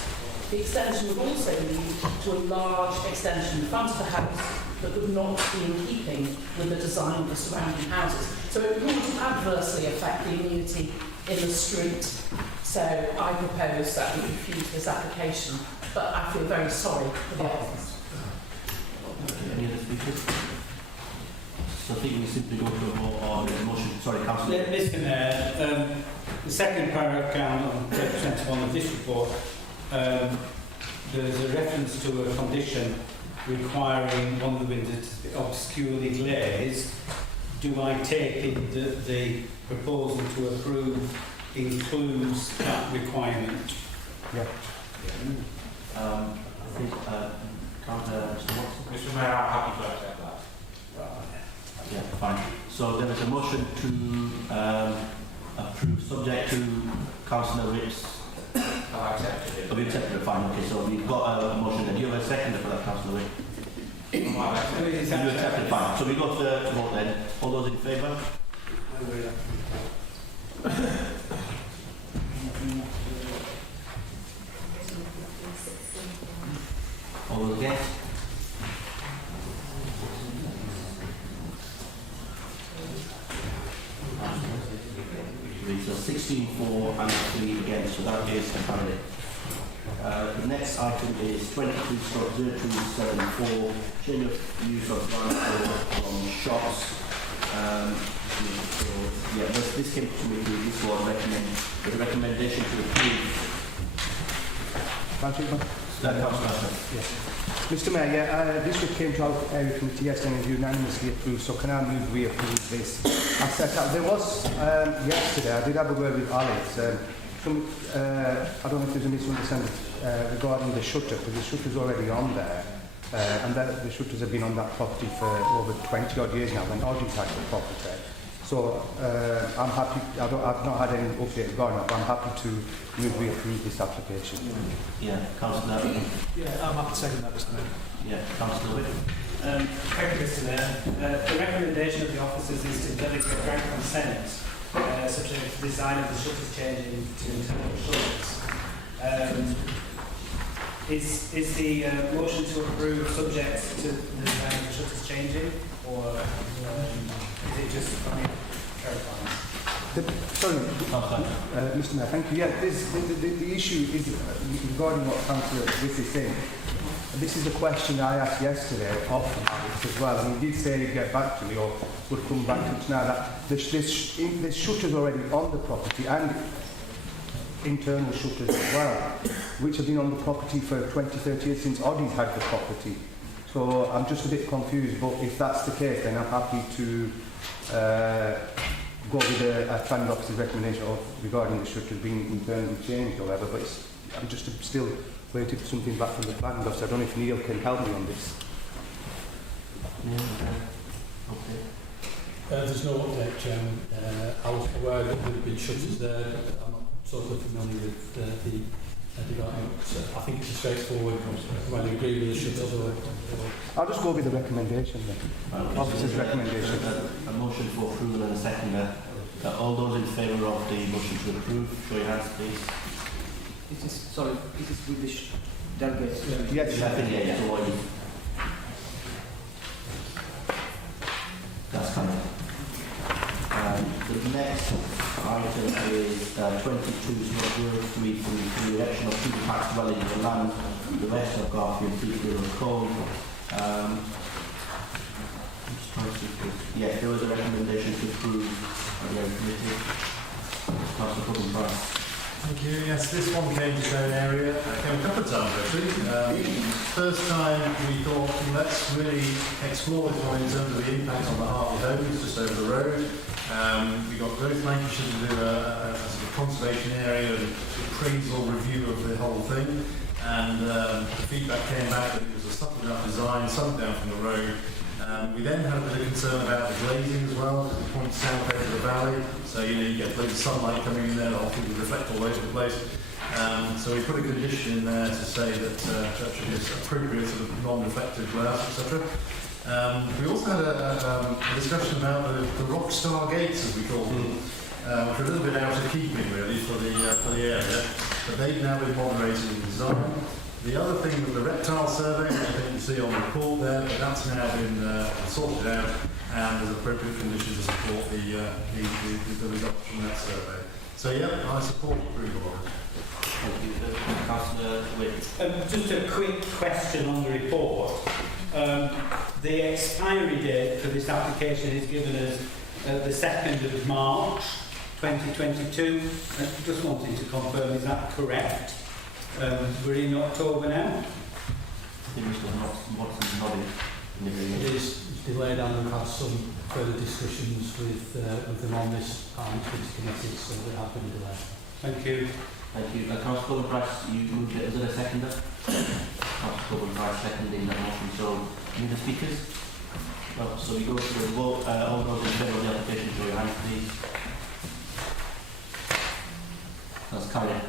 The extension would also lead to a large extension in front of the house that would not be in keeping with the design of the surrounding houses. So it would adversely affect the amenity in the street. So I propose that we refuse this application, but I feel very sorry for the applicant. Any other speakers? So I think we simply go to a vote on the motion. Sorry, Councillor. Mr Mayor, the second paragraph on page 21 of this report, there's a reference to a condition requiring one of the windows to be obscurely glazed. Do I take it that the proposal to approve includes that requirement? Yeah. I think Councillor Mr. Watson. Mr. Mayor, I'm happy to accept that. Yeah, fine. So there is a motion to approve, subject to Councillor Ripp's. I've accepted it. Have you accepted it? Fine. Okay, so we've got a motion. And you have a seconder for that, Councillor Ripp? I've accepted it. You accepted, fine. So we go to the vote then. All those in favour? All those against? So 16 for and 3 against, so that is carried. The next item is 22/0274, change of use of transport from shops. So, yeah, this came to me, this was the recommendation to approve. Yes. Mr Mayor, this came to our area committee yesterday and unanimously approved, so can I move we approve this? I set up, there was, yesterday, I did have a word with Alex, I don't know if there's a misunderstanding regarding the shutter, because the shutter's already on there, and the shutters have been on that property for over 20 odd years now, when Audie's had the property. So I'm happy, I've not had any update regarding it, but I'm happy to move we approve this application. Yeah, Councillor. Yeah, I'm happy to second that, Mr Mayor. Yeah, Councillor. Thank you, Mr Mayor. The recommendation of the officers is to delegate grant consent, subject to the design of the shutters changing to internal shutters. Is the motion to approve subject to the design of the shutters changing, or is it just clarifying? Sorry, Mr Mayor, thank you. Yeah, the issue is regarding what Councillor Rick is saying. This is a question I asked yesterday of Alex as well, and he did say he'd get back to me or would come back to us now that there's shutters already on the property and internal shutters as well, which have been on the property for 20, 30 years since Audie's had the property. So I'm just a bit confused, but if that's the case, then I'm happy to go with a planning officer's recommendation regarding the shutters being internally changed or whatever, but I'm just still waiting for something back from the planning officer. I don't know if Neil can help me on this. Yeah, okay. There's no update, Chairman. I was aware that there had been shutters there, but I'm not totally familiar with the development. So I think it's a straightforward whether you agree with the shutters or... I'll just go with the recommendation then. Officer's recommendation. A motion for approval and a seconder. All those in favour of the motion to approve, show your hands, please. Is this with the delegate? Yes, I think yeah, so that's coming. The next item is 22/0333, election of two tax dwellings in the land, the west of Garfield, Peterborough Cove. I'm just trying Yes, there was a recommendation to approve by the area committee. Councillor Corbin-Price. Thank you. Yes, this one came to Stone area. Came a couple of times actually. First time we thought, let's really explore this one in terms of the impact on the Hartley homes just over the road. We got both Lancashire to do a sort of conservation area and appraisal review of the whole thing. And the feedback came back that it was a subtle enough design, sunk down from the road. We then had a bit of concern about the glazing as well, because it points south over the valley. So, you get loads of sunlight coming in there, the whole thing would reflect all over the place. So we put a condition in there to say that that should be appropriate sort of non-reflective glass, etc. We also had a discussion about the rock star gates, as we call them, which are a little bit out of keeping really for the area, but they've now been moderated in design. The other thing was the reptile survey, which I think you see on the report there, but that's now been sorted out, and there's appropriate conditions to support the results from that survey. So yeah, I support approval of it. Thank you. Councillor Witt. Just a quick question on the report. The expiry date for this application is given as the 2nd of March 2022. Just wanting to confirm, is that correct? We're in October now? I think Mr. Watson's nodding. It is delayed, and we've had some further discussions with them on this, and it's been committed, so there have been delayed. Thank you. Thank you. Councillor Corbin-Price, you moved it. Is there a seconder? Councillor Corbin-Price seconding that motion. So, any of the speakers? No. So we go to the vote. All those in favour of the application, show your hands, please. That's carried.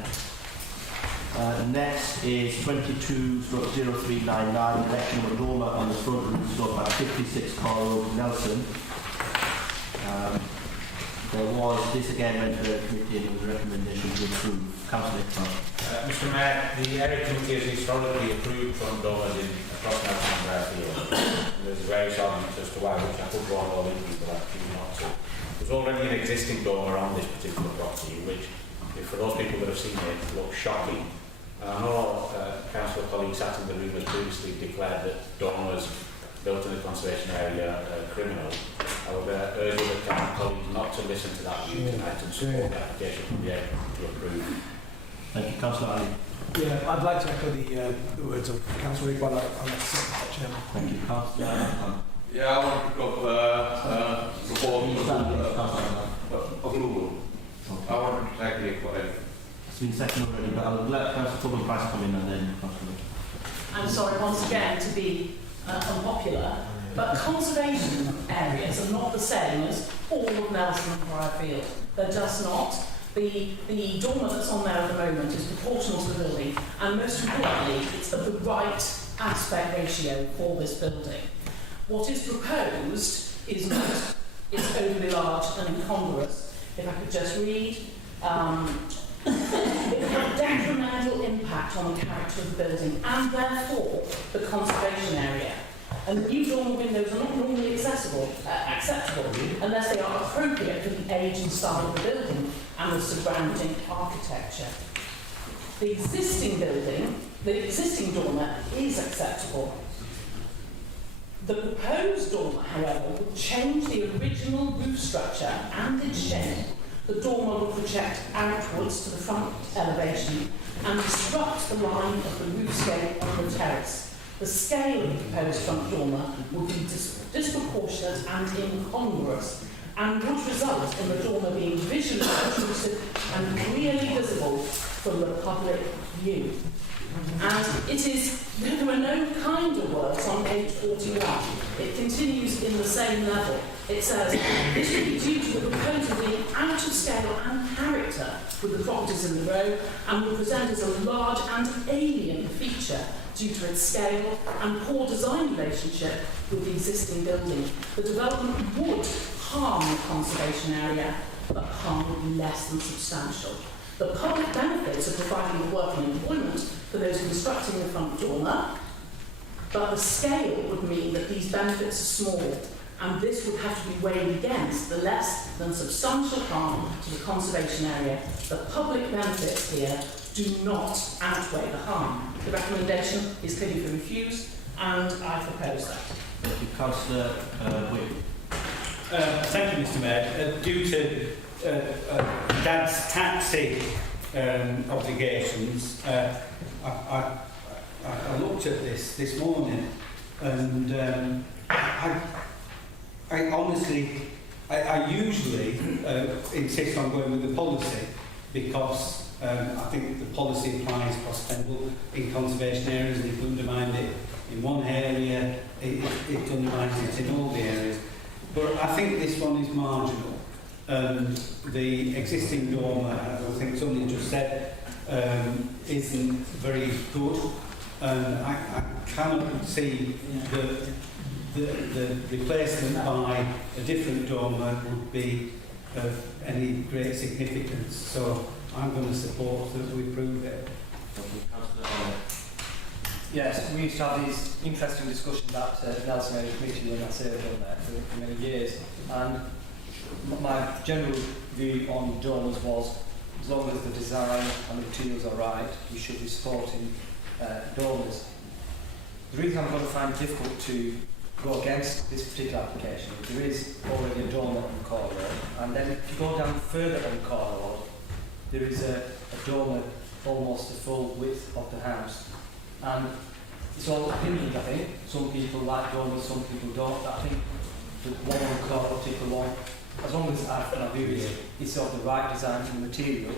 Next is 22/0399, election of a dormer on the front roof slope at 56 Carl Road, Nelson. This again went to the committee and was a recommendation to approve. Councillor Clark. Mr Mayor, the area committee has historically approved front doors across Nelson and Briarfield. There's various arguments as to why, which I could go on all evening, but I choose not to. There's already an existing dormer on this particular property, which, for those people that have seen it, looks shocking. I know councillor colleagues sat in the room has previously declared that dormers built in the conservation area are criminal. I would urge other colleagues not to listen to that view tonight and support the application from the area to approve. Thank you. Councillor Ali. Yeah, I'd like to echo the words of Councillor Rick, Chairman. Thank you. Councillor Yeah, I want to pick up of Google. I want to tackle it for it. It's been seconded already, but I'll let Councillor Corbin-Price come in and then Councillor. I'm sorry once again to be unpopular, but conservation areas are not the same as all of Nelson and Briarfield. They're just not. The dormer that's on there at the moment is proportional to the building, and most importantly, it's of the right aspect ratio for this building. What is proposed is not. It's overly large and incongruous. If I could just read. It would have a detrimental impact on the character of the building and therefore the conservation area. And the new dormer windows are not normally acceptable unless they are appropriate for the age and style of the building and the surrounding architecture. The existing dormer is acceptable. The proposed dormer, however, would change the original roof structure and its shape. The dormer will project outwards to the front elevation and disrupt the line of the roof scale on the terrace. The scale of the proposed front dormer would be disproportionate and incongruous and would result in the dormer being visually intrusive and clearly visible from the public view. And there are no kinder words on page 41. It continues in the same level. It says, this would be due to the proposal being out of scale and character with the properties in the row and will present as a large and alien feature due to its scale and poor design relationship with the existing building. The development would harm the conservation area, but harm would be less than substantial. The public benefits of providing work and employment for those constructing the front dormer, but the scale would mean that these benefits are small, and this would have to be weighed against the less than substantial harm to the conservation area. The public benefits here do not outweigh the harm. The recommendation is clearly to refuse, and I propose that. Thank you. Councillor Wick. Thank you, Mr. Mayor. Due to Dad's taxi obligations, I looked at this morning, and I honestly, I usually insist on going with the policy because I think the policy applies across Pendle in conservation areas, and if you undermine it in one area, it undermines it in all the areas. But I think this one is marginal, and the existing dormer, as I think somebody just said, isn't very good, and I cannot see the replacement by a different dormer would be of any great significance. So I'm going to support that we approve it. Yes, we used to have these interesting discussions at Nelson Area Committee when I served on there for many years, and my general view on dormers was, as long as the design and the materials are right, we should be supporting dormers. The reason I'm going to find it difficult to go against this particular application is there is already a dormer on the corner road, and then if you go down further on the corner road, there is a dormer almost the full width of the house. And it's all opinions, I think. Some people like dormers, some people don't. But I think the one on the corner, particular one, as long as my view is it's of the right design and material,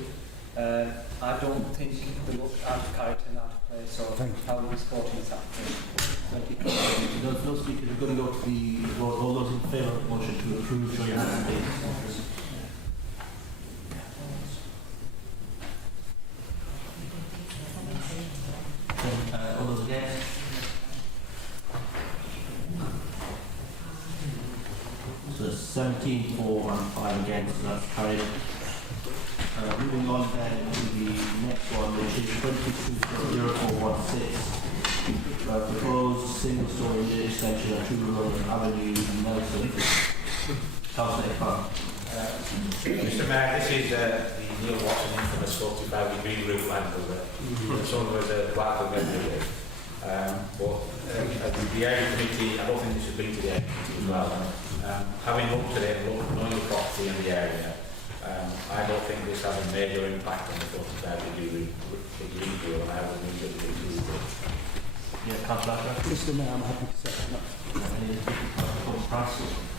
I don't think they look out of character and out of place. So I will be supporting this application. Thank you. Those no speakers. We're going to go to the vote. All those in favour of the motion to approve, show your hands, please. All those against? So 17 for and 5 against, so that's carried. Moving on then to the next one, which is 220416. Proposed single-storey extension of 2 Road Avenue, Nelson. Councillor Ekman. Mr. Mayor, this is the Neil Watson infamous 45-degree route land over. Some of us are welcome every day. But the area committee, I don't think this has been to the area committee as well. Having looked at it, knowing the property and the area, I don't think this has a major impact on the 45-degree rule, and I would immediately agree with it. Yeah, Councillor. Mr. Mayor, I'm happy to second that.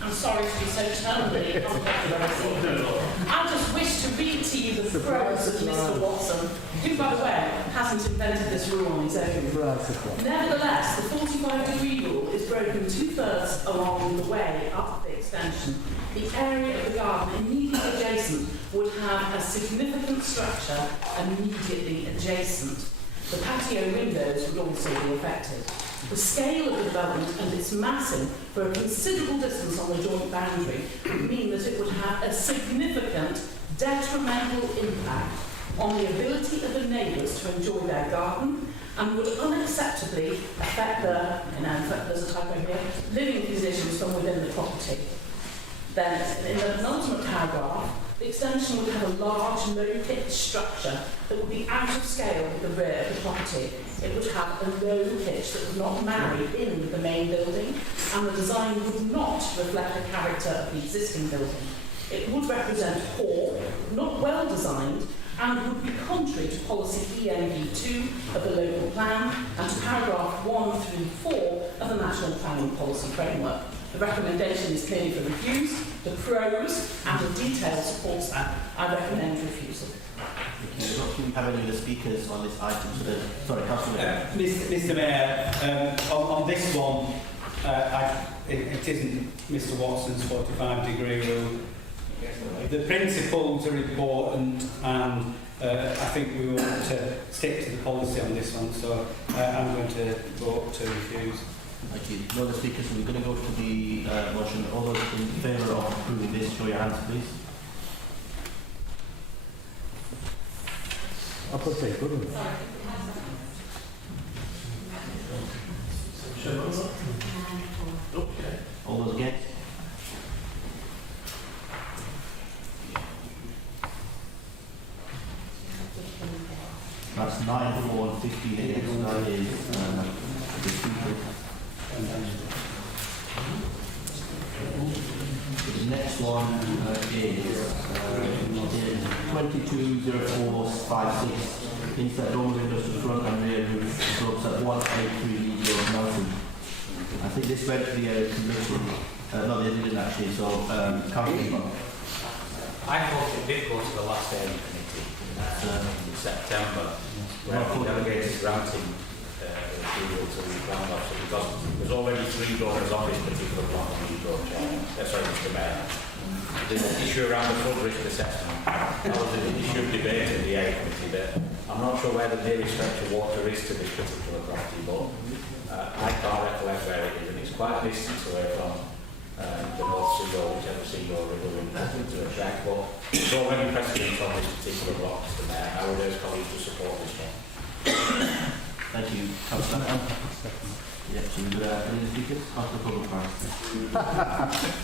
I'm sorry to be so terribly controversial. I just wish to read to you the prose of Mr. Watson, who, by the way, hasn't invented this rule on his own. Nevertheless, the 45-degree rule is broken 2/3 along the way up the extension. The area of the garden immediately adjacent would have a significant structure immediately adjacent. The patio windows would also be affected. The scale of the development and its massing for a considerable distance on the joint boundary would mean that it would have a significant detrimental impact on the ability of the neighbours to enjoy their garden and would unacceptably affect the, there's a typo here, living conditions from within the property. Then, in the penultimate paragraph, the extension would have a large, low-pitched structure that would be out of scale with the rear of the property. It would have a low pitch that would not marry in with the main building, and the design would not reflect the character of the existing building. It would represent poor, not well designed, and would be contrary to policy ENV2 of the local plan and to paragraph 1 through 4 of the National Planning Policy Framework. The recommendation is clearly for refuse. The pros and the detail supports that. I recommend refusal. Do we have any of the speakers on this item? Sorry, Councillor. Mr. Mayor, on this one, it isn't Mr. Watson's 45-degree rule. The principles are important, and I think we want to stick to the policy on this one, so I'm going to vote to refuse. Thank you. No other speakers, so we're going to go to the motion. All those in favour of approving this, show your hands, please. I've got to say, good one. All those against? That's 9 for and 15 against. That is disputed. one is 220456. Insert dormer windows to the front and rear roof slopes at 183 Leeds Road, Nelson. I think this went to the committee. No, they didn't actually. So, Councillor. I thought it did go to the last area committee in September, where we delegated granting approval to the ground officer, because there's already 3 donors on this particular block on Leeds Road, sorry, Mr. Mayor. The issue around the flood risk assessment, that was an issue of debate in the area committee that I'm not sure where the nearest stretch of water is to this particular property, but I can't recollect where it is, and it's quite a distance away from the North Sea or whichever sea or river we wanted to attract, but there's already precedent on this particular block, Mr. Mayor. I would urge colleagues to support this one. Thank you, Councillor. Yep, so any speakers? Councillor Public Price.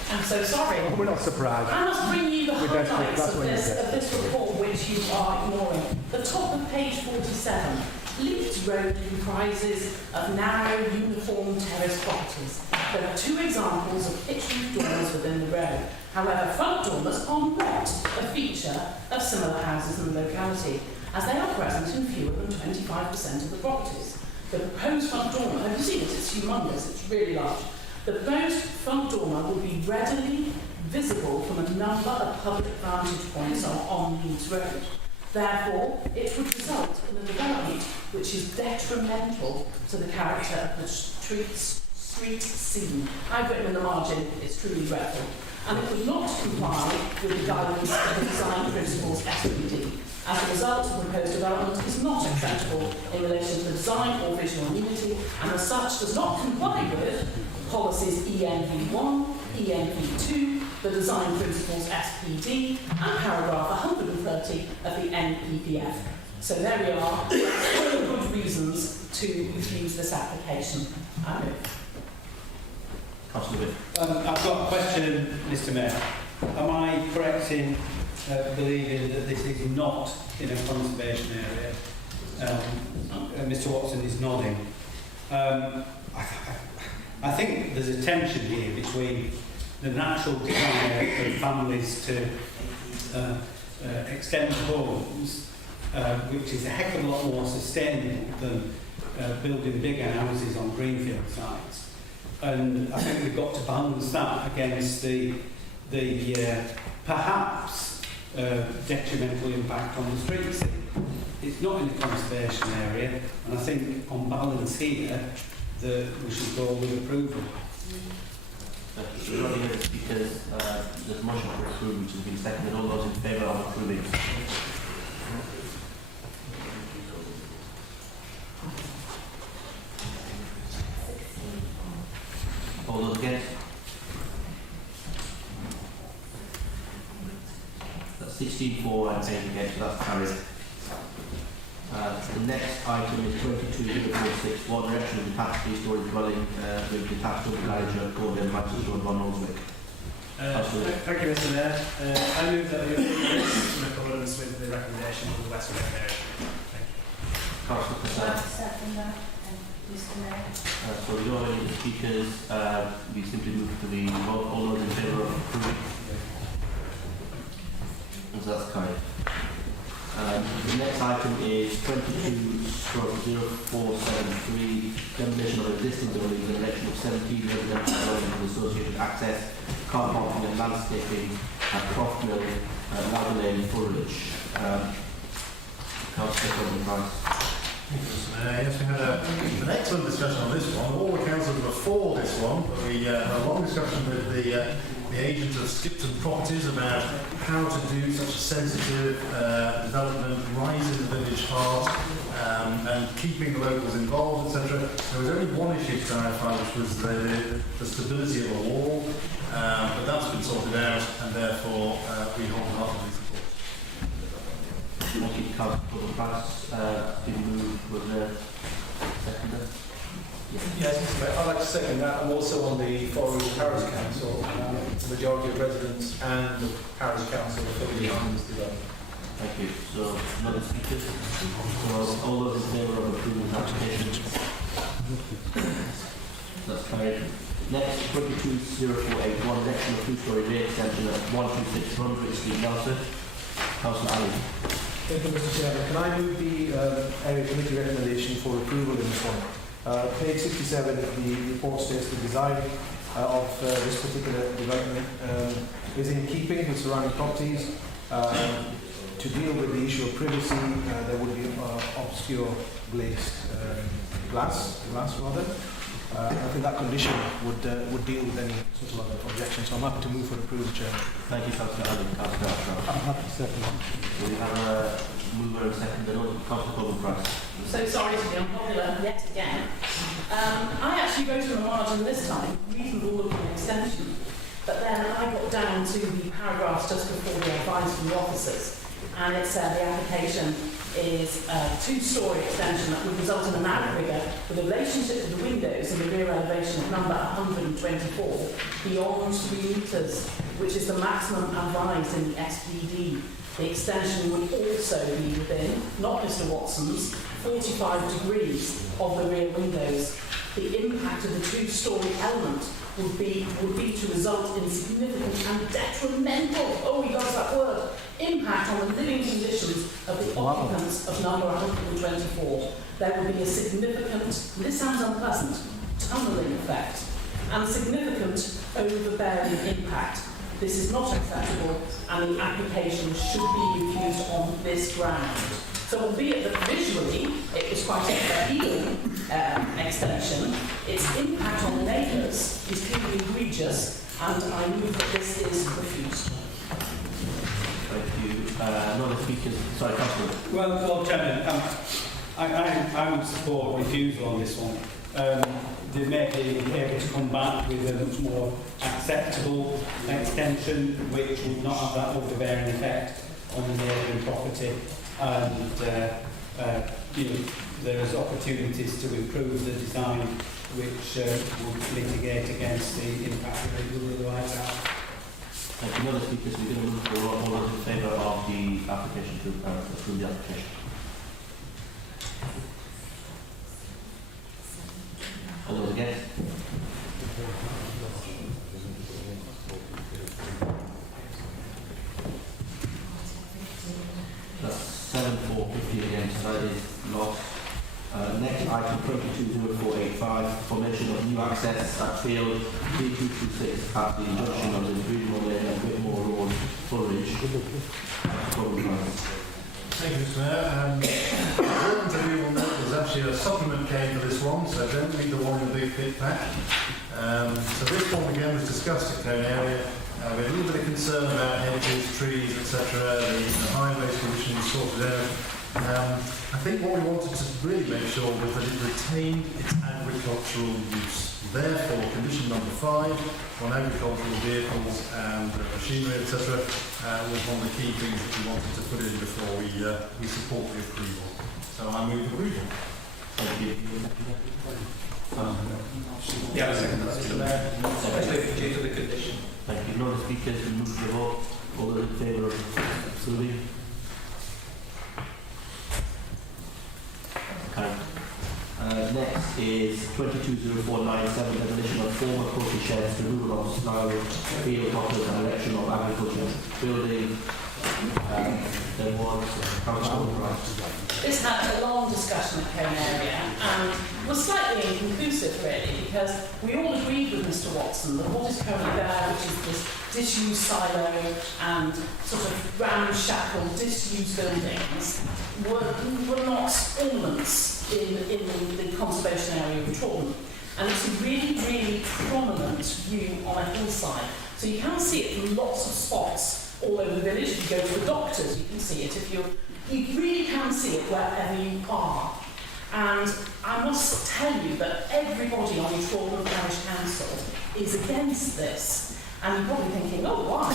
I'm so sorry. Oh, we're not surprised. I must bring you the We're desperate, highlights that's of what you said. this report, which you are ignoring. The top of page 47. Leeds Road comprises of narrow, uniform terrace properties. There are 2 examples of pitched roof dormers within the road. However, front dormers are not a feature of similar houses in the locality, as they are present in fewer than 25% of the properties. The proposed front dormer, have you seen it? It's humongous, it's really large. The proposed front dormer will be readily visible from a number of public vantage points on Leeds Road. Therefore, it would result in a development which is detrimental to the character of the street scene. I've written in the margin, it's truly dreadful. And it would not comply with the guidance of the design principles SPD. As a result, the proposed development is not acceptable in relation to the design or visual unity, and as such does not comply with policies ENV1, ENV2, the design principles SPD, and paragraph 130 of the NPPF. So there we are, all good reasons to refuse this application. I move. I've got a question, Mr. Mayor. Am I correct in believing that this is not in a conservation area? Mr. Watson is nodding. I think there's a tension here between the natural desire of families to extend homes, which is a heck of a lot more sustainable than building bigger houses on greenfield sites. And I think we've got to balance that against the perhaps detrimental impact on the street scene. It's not in the conservation area, and I think on balance here that we should go with approval. We're not here because there's a motion for approval which has been seconded. All those in favour of approving? All those against? That's 16 for and 8 against, so that's carried. The next item is 220461, erection of detached three-storey dwelling with detached double garage at Gordon, Manchester Road, Barnoldswick. Thank you, Mr. Mayor. I move that we approve this in accordance with the recommendation of the West Wing Area. Thank you. Councillor Cassell. Second that, Mr. Mayor. So we don't have any speakers. We simply move to the vote. All those in favour of approving? So that's carried. The next item is 22/0473, demolition of existing buildings and erection of 17 residential dwellings with associated access, car parking and landscaping at Croft Mill, Louder Lane, Fulridge. Councillor Price. Yes, we had an excellent discussion on this one. All the councillors were for this one, but we had a long discussion with the agent of Skipton Properties about how to do such a sensitive development, rising the village heart, and keeping the locals involved, etc. There was only one issue to clarify, which was the stability of a wall, but that's been sorted out, and therefore we wholeheartedly support. Thank you, Councillor Price. Been moved with the seconder. Yes, I'd like to second that. I'm also on the Forum Parish Council. The majority of residents and the Parish Council are fully behind this development. Thank you. So, another speaker. So, all those in favour of approving the application? That's carried. Next, 220481, election of two-storey rear extension at 126 Barnoldswick Street, Councillor. Councillor Allen. Thank you, Mr. Chairman. Can I move the area committee recommendation for approval in this one? Page 67 of the report states the design of this particular development is in keeping with surrounding properties. To deal with the issue of privacy, there would be obscure glazed glass rather. I think that condition would deal with any sort of objection. So I'm happy to move for approval, Chairman. Thank you, Councillor Allen. Councillor Ashcroft. I'm happy to second that. We have a mover and second. Councillor Coleman Price. I'm so sorry to be unpopular yet again. I actually wrote on the margin this time, reasonable looking extension, but then I got down to the paragraphs just before the advice from the officers, and it said the application is a two-storey extension that would result in an outrigger with a relationship to the windows and the rear elevation of number 124 beyond 3 metres, which is the maximum advised in the SPD. The extension would also be within, not Mr Watson's, 45 degrees of the rear windows. The impact of the two-storey element would be to result in significant and detrimental, oh we got that word, impact on the living conditions of the occupants of number 124. There would be a significant, this sounds unpleasant, tunnelling effect and significant overbearing impact. This is not acceptable and the application should be refused on this ground. So albeit that visually it was quite an appealing extension, its impact on the neighbours is clearly egregious, and I move that this is refused. Thank you. Another speaker. Sorry, Councillor. Well, Chairman, I would support refusal on this one. They may be able to come back with a much more acceptable extension, which would not have that overbearing effect on the neighbouring property. And there's opportunities to improve the design which would mitigate against the impact that it would otherwise have. Thank you. Another speaker. We're going to move forward. All those in favour of the application to approve the application. All those against? That's 7-4-50 against. That is lost. Next item 220485, formation of new access at field 3226 at the junction of the Greenmore Lane and Whitmore Road, Fulridge. Thank you, Mr. Mayor. As you will note, there's actually a supplement came for this one, so don't read the one in the big fit pack. So this one again was discussed at Cone area. We had a little bit of concern about hedges, trees, etc. The highways condition was sorted out. I think what we wanted to really make sure was that it retained its agricultural use. Therefore, condition number 5 on agricultural vehicles and machinery, etc., was one of the key things that we wanted to put in before we support the approval. So I move approval. Thank you. Yeah, Mr. Mayor. Especially due to the condition. Thank you. No other speakers will move the vote. All those in favour of approving? Next is 220497, demolition of former poultry sheds, removal of snow, field hoppers and erection of agriculture building. There was Councillor Price. This had a long discussion at Cone area and was slightly inconclusive really, because we all agreed with Mr Watson that what is currently there, which is this disused silo and sort of ramshackle disused buildings, were not ornaments in the conservation area of Taunton. And it's a really, really prominent view on a hillside. So you can see it from lots of spots all over the village. If you go to the doctors, you can see it. You really can see it wherever you are. And I must tell you that everybody on the Taunton Parish Council is against this. And you're probably thinking, oh, why?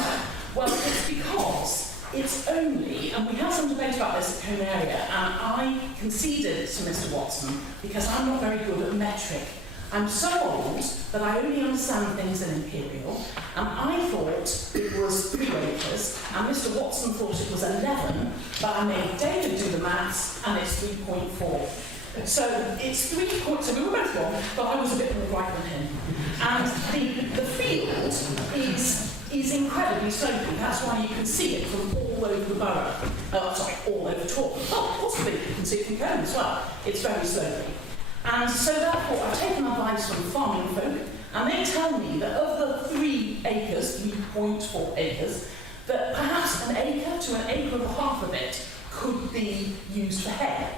Well, it's because it's only, and we had some debate about this at Cone area, and I conceded to Mr Watson because I'm not very good at metric. I'm so old that I only understand things in imperial, and I thought it was 3 acres, and Mr Watson thought it was 11, but I made David do the maths, and it's 3.4. So it's 3 points, so we were both wrong, but I was a bit more right than him. And the field is incredibly slopey. That's why you can see it from all over the borough. All over Taunton. Oh, possibly you can see it from Combe as well. It's very slopey. And so therefore I've taken advice from farming folk, and they tell me that of the 3 acres, 3.4 acres, that perhaps an acre to an acre and a half of it could be used for hay.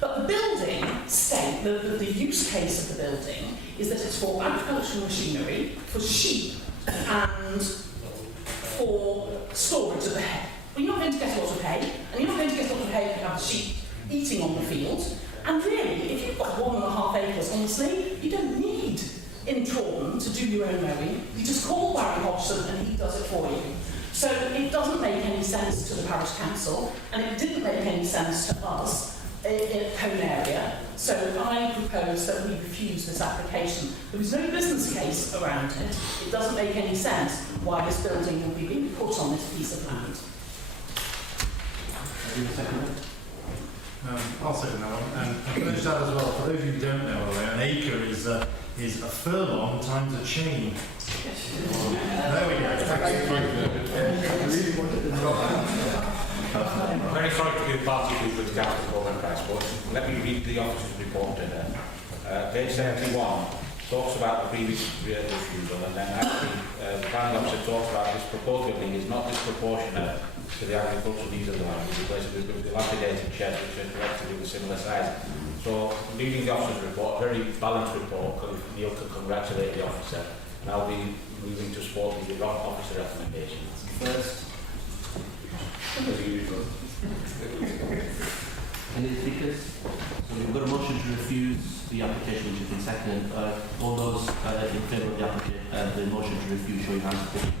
But the building state, the use case of the building is that it's for agricultural machinery, for sheep, and for storage of the hay. Well, you're not going to get a lot of hay, and you're not going to get a lot of hay if you have the sheep eating on the field. And really, if you've got 1.5 acres, honestly, you don't need in Taunton to do your own mowing. You just call Barry Hodgson and he does it for you. So it doesn't make any sense to the parish council, and it didn't make any sense to us in Cone area. So I propose that we refuse this application. There is no business case around it. It doesn't make any sense why this building will be being put on this piece of land. I'll second that one. And finish that as well. For those who don't know, an acre is a furlong times a chain. There we go. I'm very sorry to be a party with the council for price, but let me read the officer's report in there. Page 71 talks about the previous refusal, and then actually the planning officer talks about this proposed building is not disproportionate to the agricultural needs of the land, which is basically with dilapidated sheds which are collectively of a similar size. So, reading the officer's report, a very balanced report, Neil can congratulate the officer. And I'll be moving to support the officer recommendations. First. Any speakers? So we've got a motion to refuse the application, which has been seconded. All those in favour of the application, the motion to refuse, show your hands, please.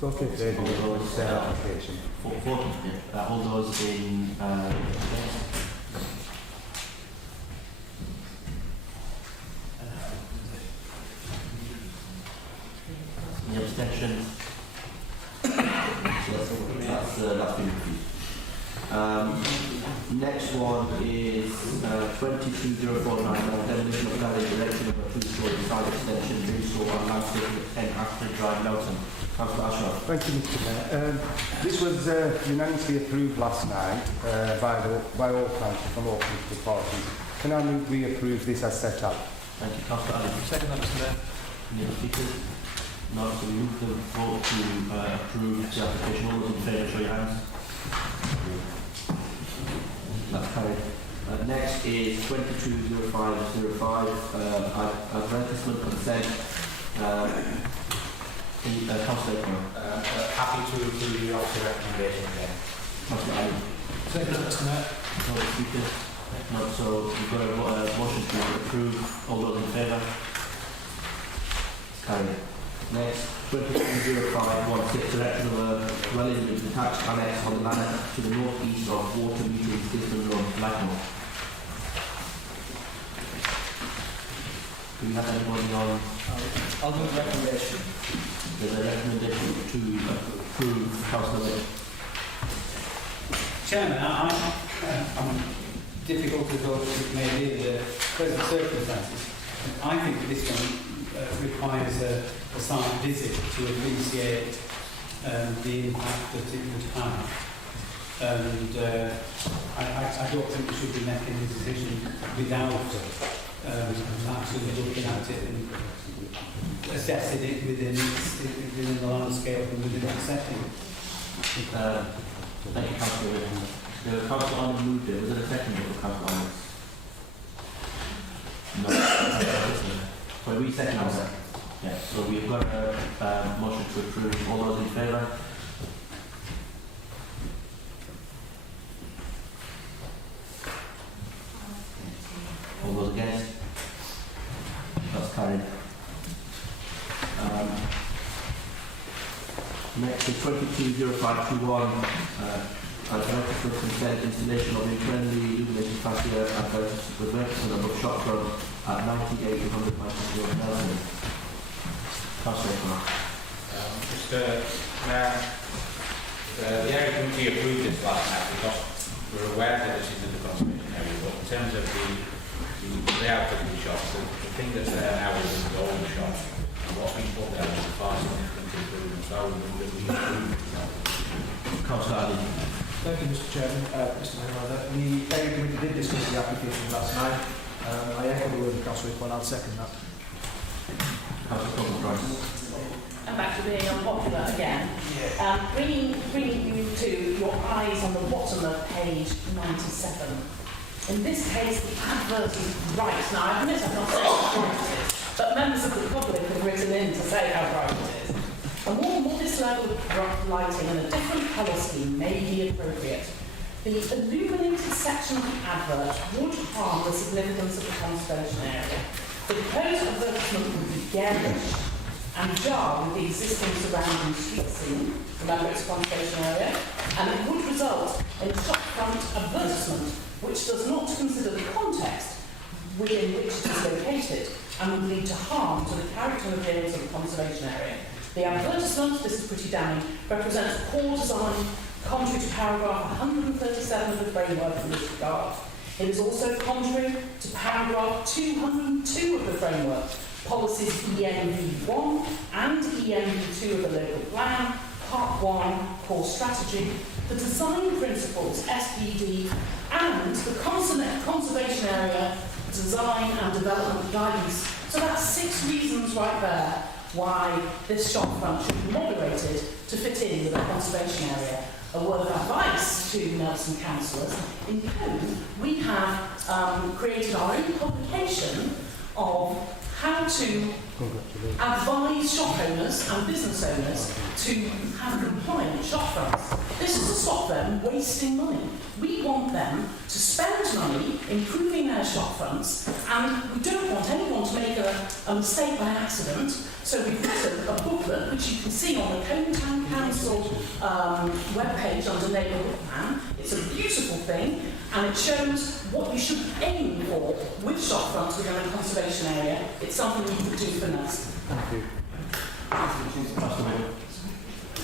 Okay, today all those application. All those in any abstentions? That's been refused. Next one is 22049, demolition of land in direction of a 2-story side extension, restore and landscape at 10 Ashford Drive, Melton. Councillor Ashworth. Thank you, Mr. Mayor. This was unanimously approved last night by all council from all political parties. Can I move we approve this as set out? Thank you, Councillor Ali. Second that, Mr. Mayor. Any other speakers? No, so we move the vote to approve the application. All those in favour, show your hands. That's carried. Next is 220505, advertisement consent. Councillor Happy to approve the officer recommendation again. Councillor Ali. Second that, Mr. Mayor. No other speakers? No, so we've got a motion to approve. All those in favour? Carried. Next, 220516, direction of a dwelling with detached annex on the manor to the north-east of Water Meeting, Gisborne Road, Blackmore. Do we have anybody on? I'll do the recommendation. There's a recommendation to approve Councillor Witt. Chairman, I'm difficult to go with maybe the present circumstances. I think that this one requires a site visit to appreciate the impact that it would have. And I don't think we should be making a decision without actually looking at it and assessing it within the landscape and within that setting. Thank you, Councillor Witt. The Councillor Arnold moved it. Was it a second for Councillor Arnold? No. So we second that. Yeah, so we've got a motion to approve. All those in favour? All those against? That's carried. Next is 220521. Advertisement for consent installation of internally illuminated fascia advertisement above shop front at 98 100 Michael Road, Nelson. Councillor Clark. Just Mr. Mayor, the area committee approved this last night because we're aware that this is in the conservation area, but in terms of the layout of the shops, the thing that's there now is the old shops, and what's been put there is the far significant improvement, so I would move that we approve. Councillor Ali. Thank you, Mr. Chairman. Mr. Mayor, the area committee did discuss the application last night. I echo the word of Councillor Whitwell, I'll second that. Councillor Price. I'm back to being unpopular again. Bringing you to your eyes on the bottom of page 97. In this case, the advert is right. Now, I admit I've not said how bright it is, but members of the public have written in to say how bright it is. A more modest level of lighting and a different colour scheme may be appropriate. The illuminated section of the advert would harm the significance of the conservation area. The proposed advertisement would be garish and jar with the existing surrounding street scene, remember it's a conservation area, and it would result in a shopfront advertisement which does not consider the context within which it is located and would lead to harm to the character and appearance of the conservation area. The advertisement, this is pretty damning, represents poor design contrary to paragraph 137 of the framework in this regard. It is also contrary to paragraph 202 of the framework, policies EMV1 and EMV2 of the local plan, part 1, core strategy, the design principles, SPD, and the conservation area design and development guidance. So that's 6 reasons right there why this shopfront should be moderated to fit in with a conservation area. A word of advice to Nelson councillors. In Code, we have created our own publication of how to advise shop owners and business owners to have compliant shop fronts. This is to stop them wasting money. We want them to spend money improving their shop fronts, and we don't want anyone to make a mistake by accident. So we've written a booklet which you can see on the Town Council webpage under Neighbourhood Plan. It's a beautiful thing, and it shows what you should aim for with shop fronts within a conservation area. It's something you could do for us. Thank you.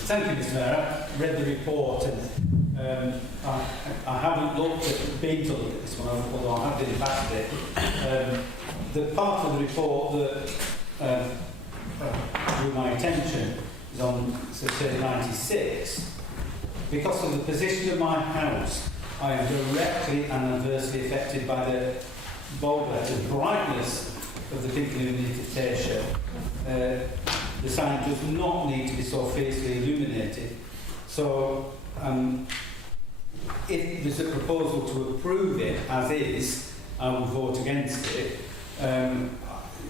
Thank you, Mr. Mayor. I read the report, and I haven't been to look at this one, although I have been back to it. The part of the report that drew my attention is on page 96. Because of the position of my house, I am directly and adversely affected by the bold letter brightness of the pink illuminated fascia. The sign does not need to be so fiercely illuminated. So, if there's a proposal to approve it as is, I would vote against it.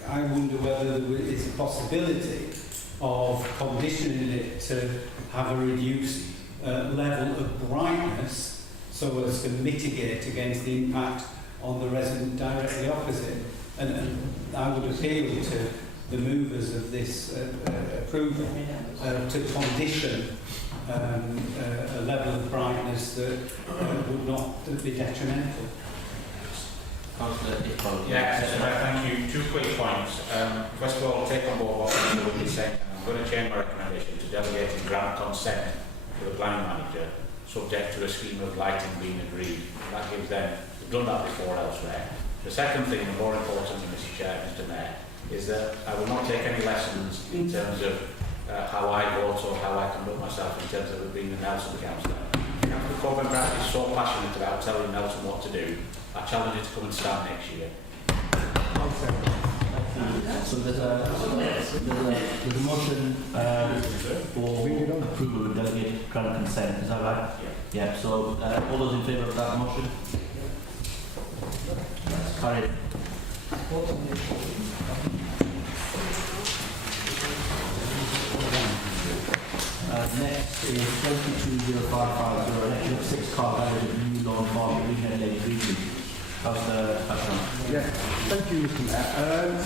I wonder whether there is a possibility of conditioning it to have a reduced level of brightness so as to mitigate against the impact on the resident directly opposite. And I would appeal to the movers of this approval to condition a level of brightness that would not be detrimental. Thank you. 2 quick points. First of all, take on board what Councillor Wood is saying. I'm going to change my recommendation to delegating grant consent to the planning manager, subject to a scheme of lighting being agreed. That gives them, we've done that before elsewhere. The second thing, and more importantly, Mr. Chair, Mr. Mayor, is that I will not take any lessons in terms of how I vote or how I conduct myself in terms of being the Nelson councillor. Councillor Corbyn Pratt is so passionate about telling Nelson what to do. I challenge you to come and stand next year. So there's a motion for approval of delegated grant consent. Is that right? Yeah. So all those in favour of that motion? That's carried. Next is 22055, election of 6 car drivers of new law farm regional lady region. Yeah, thank you, Mr. Mayor.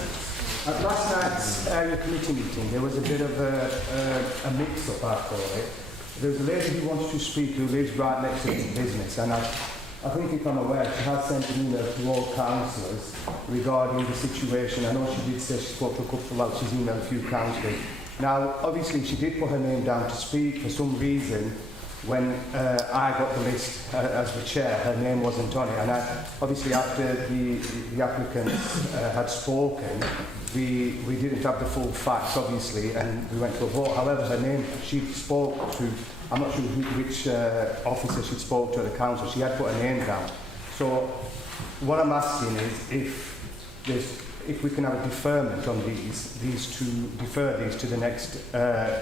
At last night's area committee meeting, there was a bit of a mix-up, I call it. There was a lady who wanted to speak who lives right next to the business, and I think if I'm aware, she has sent an email to all councillors regarding the situation. I know she did say she spoke to a couple, she's emailed a few councillors Now, obviously, she did put her name down to speak. For some reason, when I got the list as the chair, her name wasn't on it. And obviously, after the applicants had spoken, we didn't have the full facts, obviously, and we went to a vote. However, her name, she spoke to, I'm not sure which officer she spoke to at the council. She had put her name down. So what I'm asking is if we can have a deferment on defer these to the next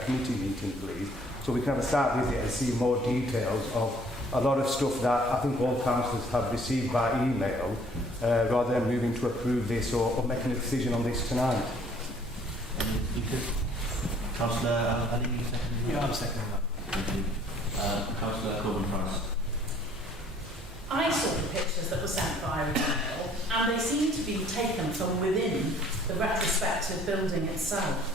committee meeting, please, so we can have a site visit and see more details of a lot of stuff that I think all councillors have received by email, rather than moving to approve this or making a decision on this tonight. Councillor Ali, Yeah, I'm seconding that. thank you. Councillor Coleman-Price. I saw the pictures that were sent via email, and they seem to be taken from within the retrospective building itself.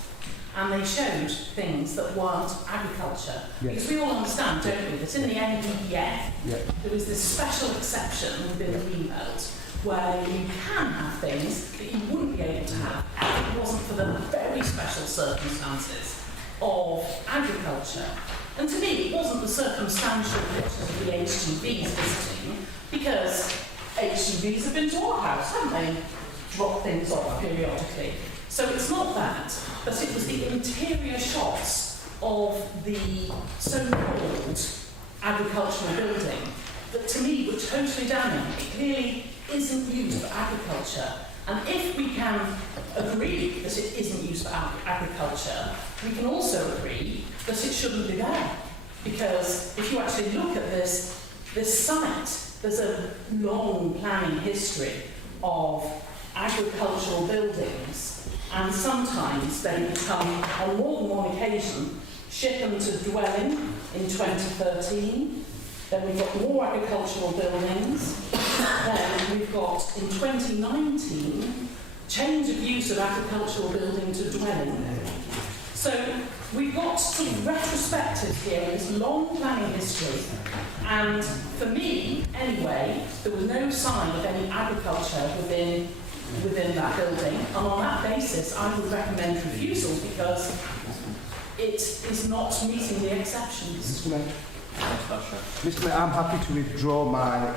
And they showed things that weren't agriculture. Yes. Because we all understand, don't we, that in the NPPF, there was this special exception within the rebuild where you can have things that you wouldn't be able to have if it wasn't for the very special circumstances of agriculture. And to me, it wasn't the circumstantial pictures of the HGVs visiting, because HGVs have been to our house, haven't they? Drop things off periodically. So it's not that, but it was the interior shots of the so-called agricultural building that to me were totally damning. It clearly isn't used for agriculture. And if we can agree that it isn't used for agriculture, we can also agree that it shouldn't be there. Because if you actually look at this site, there's a long planning history of agricultural buildings, and sometimes they become, on more than one occasion, Shipham to dwelling in 2013. Then we've got more agricultural buildings. Then we've got, in 2019, change of use of agricultural building to dwelling. So we've got sort of retrospectives here, this long planning history. And for me, anyway, there was no sign of any agriculture within that building. And on that basis, I would recommend refusal because it is not meeting the exceptions. Mr. Mayor. Mr. Mayor, I'm happy to withdraw my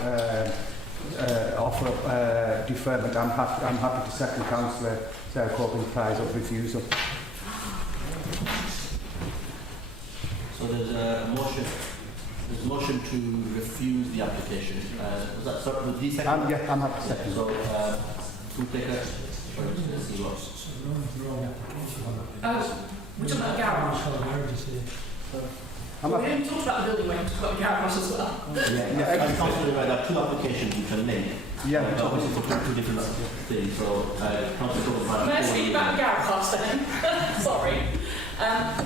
offer of deferment. I'm happy to second Councillor Sarah Corbyn's of refusal. So there's a motion. There's a motion to refuse the application. Was that start with the second? Yeah, I'm happy to second. So, who take that? Sorry, let's see what. We're talking about garage. We didn't talk about the building, we talked about the garage as well. I'm confident about that. Two applications which are linked. Yeah, obviously for two different things. So, May I speak about the garage then? Sorry.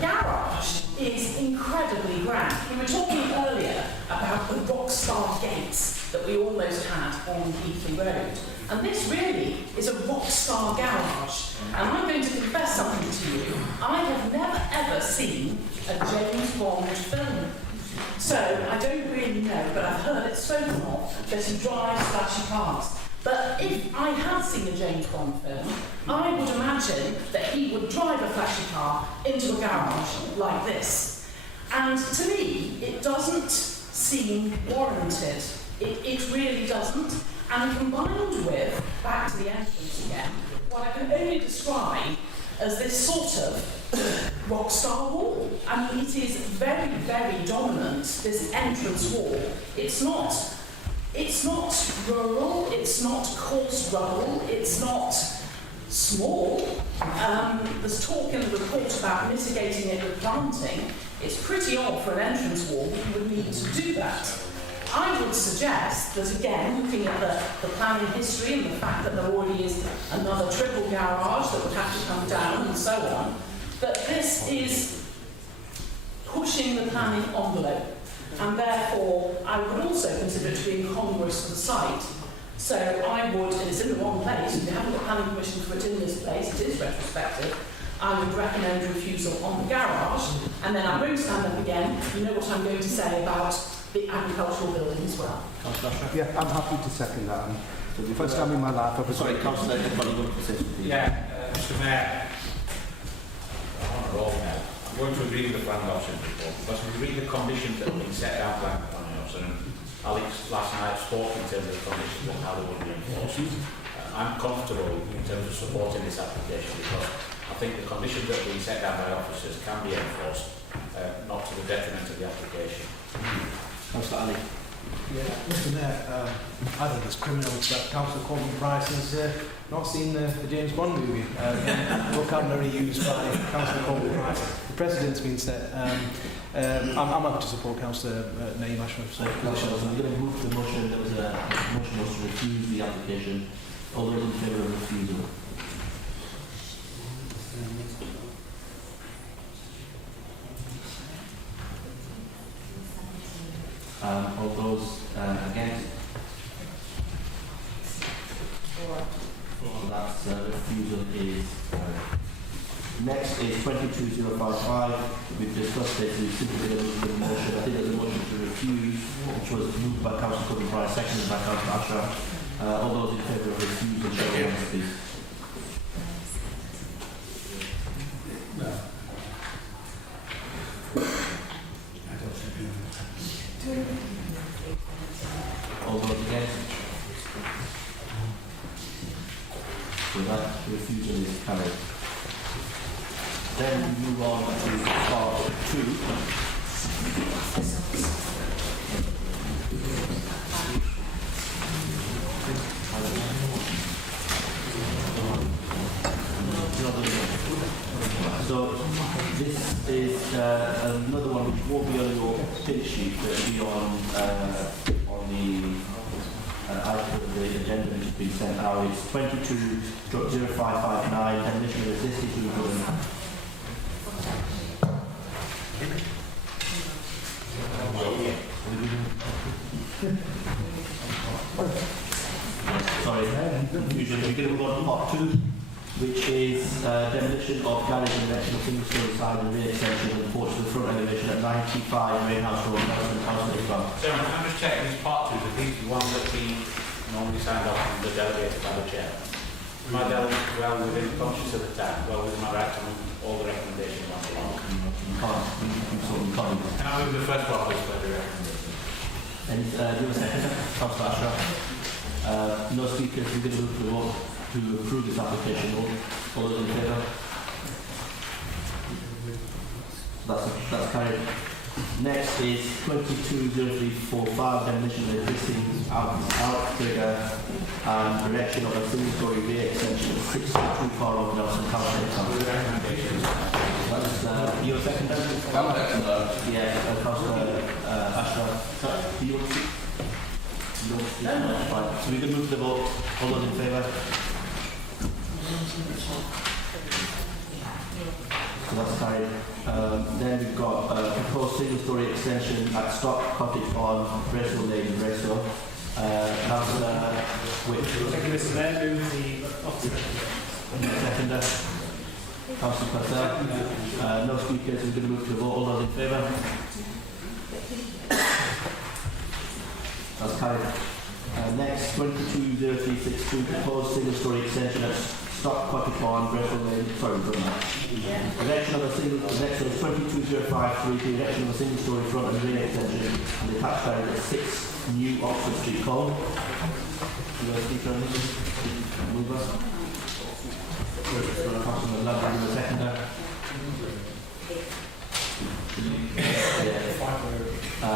Garage is incredibly grand. We were talking earlier about the rockstar gates that we almost had on Heathley Road. And this really is a rockstar garage. And I'm going to confess something to you. I have never ever seen a James Bond film. So I don't really know, but I've heard it spoken of that he drives flashy cars. But if I had seen a James Bond film, I would imagine that he would drive a flashy car into a garage like this. And to me, it doesn't seem warranted. It really doesn't. And combined with, back to the entrance again, what I can only describe as this sort of rockstar wall. I mean, it is very, very dominant, this entrance wall. It's not rural, it's not coarse rubble, it's not small. There's talk in the report about mitigating it with planting. It's pretty odd for an entrance wall, you would need to do that. I would suggest that, again, looking at the planning history and the fact that there already is another triple garage that would have to come down and so on, that this is pushing the planning envelope. And therefore, I would also consider it to be incongruous to the site. So I would, and it's in the wrong place, if you haven't got planning permission for it in this place, it is retrospective, I would recommend refusal on the garage, and then I won't stand up again. You know what I'm going to say about the agricultural building as well. Yeah, I'm happy to second that. First time in my life, I've sorry, Councillor, Yeah, Mr. Mayor. going to agree with the planning officer report, because if you read the conditions that have been set down by the planning officer, and Alex last night spoke in terms of the conditions and how they would be enforced, I'm comfortable in terms of supporting this application, because I think the conditions that have been set down by officers can be enforced, not to the detriment of the application. Councillor Ali. Yeah, Mr Mayor, I think it's criminal that Councillor Corbin Price has not seen the James Bond movie. Vocabulary used by Councillor Corbin Price. The precedent's been set. I'm happy to support Councillor Naeem Ashraf's position. I'm going to move the motion. There was a motion was to refuse the application. All those in favour of refusal? All those against? So that's refusal is next is 22055. We've discussed this. We've simply going to move the motion. I think there's a motion to refuse, which was moved by Councillor Corbin Price, seconded by Councillor Ashraf. All those in favour of refusal, show their hands, please. All those against? So that refusal is carried. Then we move on to part 2. So this is another one which won't be on your pin sheet, but will be on the item of the agenda which has been sent out. It's 22/0559, demolition of existing building. Sorry, confusion. We're going to move on to part 2, which is demolition of garage and erection of single-story side and rear extension of the porch to the front elevation at 95 Rainhouse Road, Nelson, Barnoldswick. Chairman, I'm just checking this part 2, the these ones that we normally signed off and the delegated by the chair. Am I well within conscious of the time, well within my right to move all the recommendations on the law? You can't. Can I move the first one, please, for the recommendation? And do you have a second? Councillor Ashraf. No speakers. We're going to move to the vote to approve this application. All those in favour? That's carried. Next is 220345, demolition of existing outrigger and erection of a single-story rear extension of 6 too far over Nelson Council. That's your second. Yeah, Councillor Ashraf. Do you want to speak? Right. So we can move to the vote. All those in favour? So that's carried. Then we've got a proposed single-story extension at Stock Cottage on Bristol Lane, Bristol. Councillor Wick. Thank you, Mr Mayor. Move the officer. Seconder. Councillor Purcell. No speakers. We're going to move to the vote. All those in favour? That's carried. Next, 220362, proposed single-story extension at Stock Cottage on Bristol Lane. Sorry, erection of a single. Next is 22053, the erection of a single-story front and rear extension and the attached garage at 6 New Oxford Street, Cole. You want to speak on this? Move us. Councillor Love, the seconder. So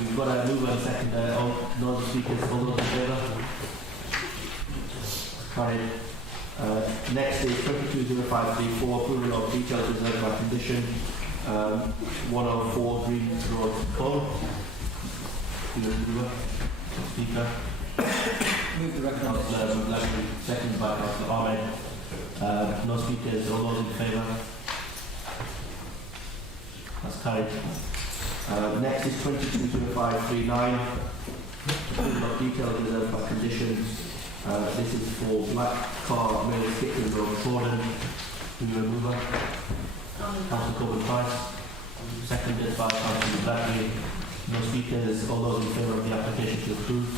we've got a mover and seconder. No speakers. All those in favour? Carried. Next is 220534, approval of details reserved by condition. 104 Green Road, Cole. Speaker. Move the recommendation. Second by Councillor Ahmed. No speakers. All those in favour? That's carried. Next is 220539. Approval of details reserved by conditions. This is for Black Car Mill Skipton Road, Croydon. Mover. Councillor Corbin Price. Seconded by Councillor Bradley. No speakers. All those in favour of the application to approve?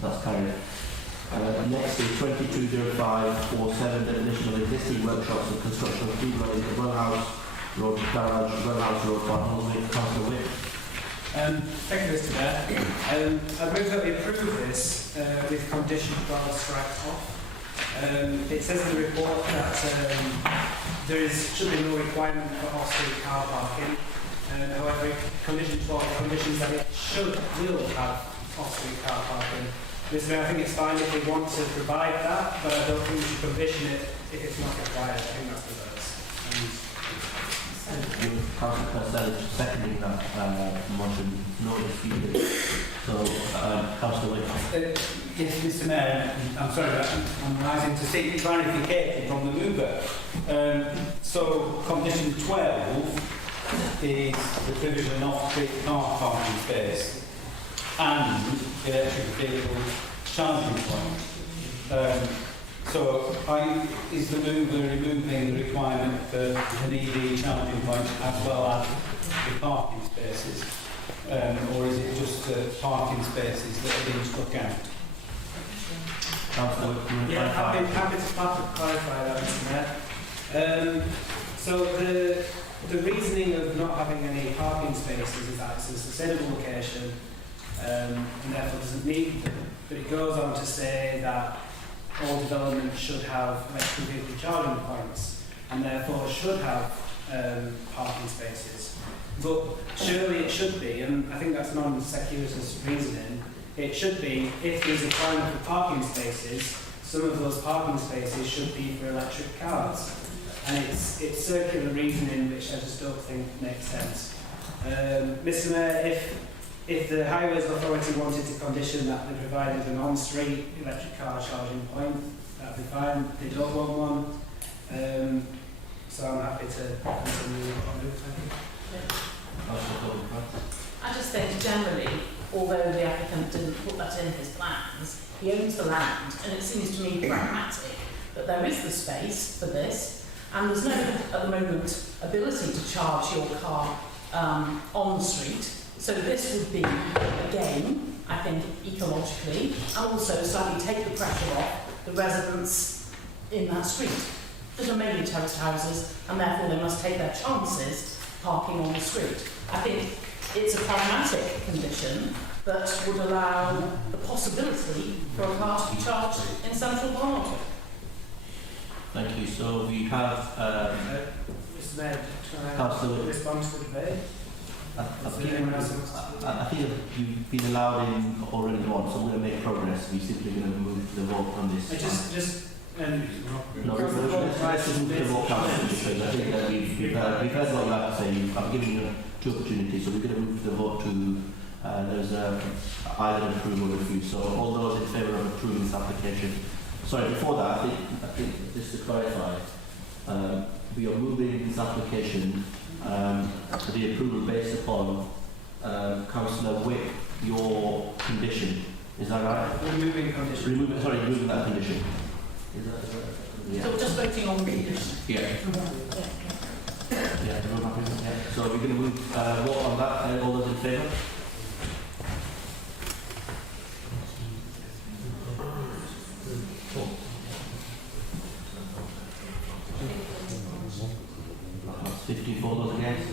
That's carried. Next is 220547, demolition of existing workshops and construction of 3 dwellings at Wellhouse Road, Garage, Wellhouse Road, Barnoldswick, councillor Wick. Thank you, Mr. Mayor. I move that we approve this with condition 12 striked off. It says in the report that should be no requirement for off-street car parking. However, condition 12 conditions that it will have off-street car parking. Mr. Mayor, I think it's fine if we want to provide that, but I don't think we should provision it if it's not required. I think that's the verse. Councillor Purcell seconding that motion. No dispute. So, councillor Wick. Yes, Mr. Mayor, I'm sorry, I'm rising to seek clarification from the mover. So, condition 12 is the provision of off-street car parking space and electric vehicle charging point. Is the mover removing the requirement for an EV charging point as well as the parking spaces? Or is it just the parking spaces that are being struck out? Yeah, happy to clarify that, Mr. Mayor. So the reasoning of not having any parking spaces is that it's a sustainable location and therefore doesn't need them. But it goes on to say that all developments should have electric vehicle charging points and therefore should have parking spaces. But surely it should be, and I think that's non-securitous reasoning, it should be, if there's a requirement for parking spaces, some of those parking spaces should be for electric cars. And it's circular reasoning which I just don't think makes sense. Mr. Mayor, if the Highways Authority wanted to condition that they provided an on-street electric car charging point, that'd be fine. They don't want one, so I'm happy to continue on with it. I just think generally, although the applicant didn't put that in his plans, he owns the land, and it seems to me pragmatic that there is the space for this, and there's no, at the moment, ability to charge your car on the street. So this would be, again, I think, ecologically, and also slightly take the pressure off the residents in that street. There's a mainly terraced houses, and therefore they must take their chances parking on the street. I think it's a pragmatic condition that would allow the possibility for a car to be charged in central Barnoldswick. Thank you. So we have Mr. Mayor, can Councillor I respond to the debate? I think you've been allowed in already once, so we're going to make progress. We're simply going to move to the vote on this. No, let's just move to the vote, Councillor, because I think that we've heard what you have to say. I've given you 2 opportunities, so we're going to move to the vote to there's either approve or refuse. So all those in favour of approving this application. Sorry, before that, I think just to clarify, we are moving this application to the approval based upon Councillor Wick, your condition. Is that right? Removing condition. Removing that condition. Is that yeah. So we're just voting on the condition. Yeah. Yeah, everyone happy with that? So we're going to move vote on that. All those in favour? That's 54, all those against?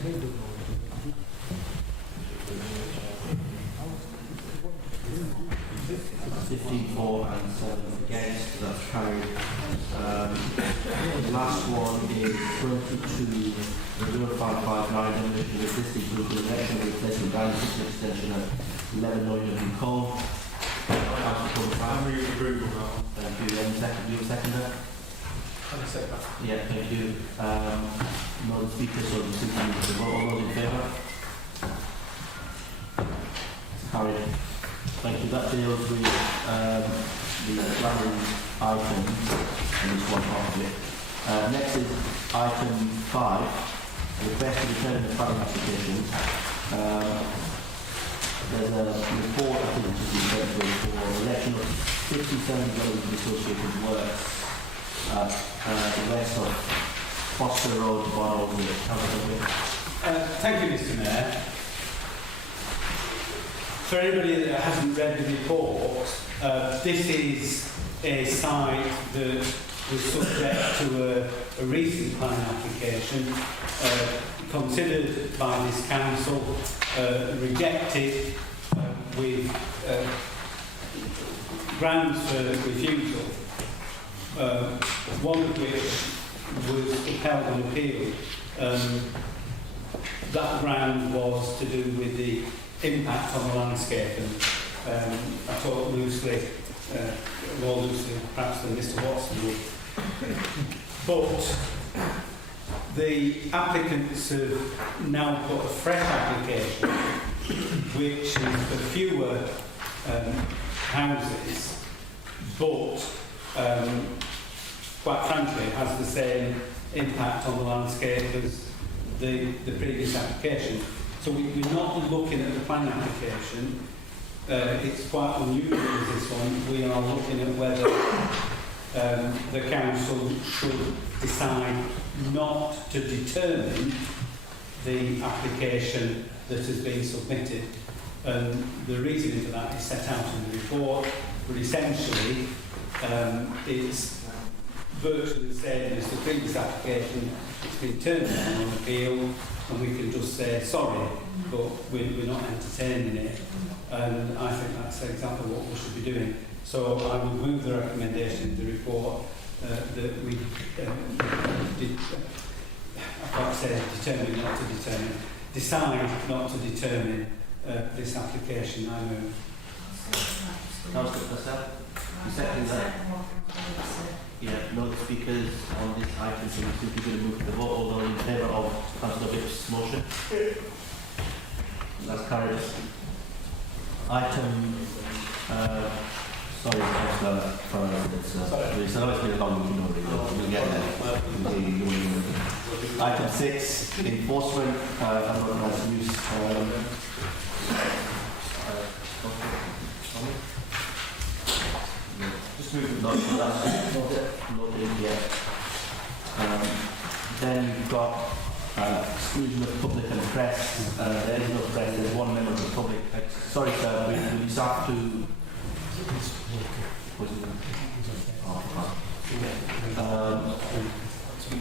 and 7 against, that's carried. The last one is 220559, demolition of existing group election replacement down system extension at 11 Northern Cove. I'm really approval of that one. Thank you. Any second? Do you second that? I'll accept that. Yeah, thank you. No speakers, so the simply move to vote. All those in favour? Carried. Thank you. That deals with the planning item and this one part of it. Next is item 5, request to determine the planning application. There's a report, I think, which has been sent through for election of 57 development associated works at the west of Foster Road, Barnoldswick. Thank you, Mr. Mayor. for anybody that hasn't read the report, this is a site that was subject to a recent planning application, considered by this council, rejected with grounds for refusal, one of which was upheld on appeal. That ground was to do with the impact on the landscape, and I talk loosely, more loosely perhaps than Mr Watson would. But the applicants have now put a fresh application which is for fewer houses, but quite frankly has the same impact on the landscape as the previous application. So we're not looking at the plan application. It's quite unusual as this one. We are looking at whether the council should decide not to determine the application that has been submitted. And the reason for that is set out in the report, but essentially it's virtually the same as the previous application. It's been turned down on appeal, and we can just say sorry, but we're not entertaining it. And I think that's exactly what we should be doing. So I would move the recommendation of the report that we I can't say determine not to determine, decide not to determine this application. I move. Councillor Purcell, you second that? Yeah, no speakers on this item, so we're simply going to move to the vote. All those in favour of Councillor Whip's motion? That's carried. Item, sorry, Councillor Farrell, it's always been a long meeting already, we'll get there. Item 6, enforcement, unauthorised use. Just move not in yet. Then you've got exclusion of public and press. There is no press, there's one member of the public. Sorry sir, we have to...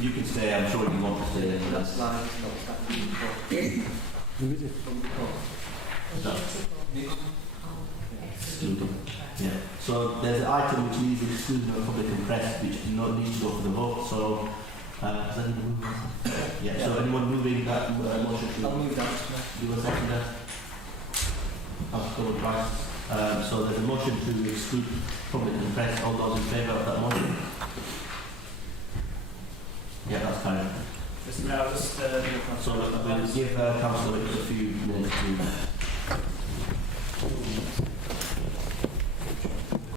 you can stay, I'm sure you want to stay. That's excluding. Yeah. So there's an item which needs exclusion of public and press, which do not need to go for the vote. So, does anyone move? Yeah. So anyone moving that motion? I'll move that. You will second that. I've covered right. So there's a motion to exclude public and press. All those in favour of that motion? Yeah, that's kind of. Just now, just so we'll give Councillor a few minutes to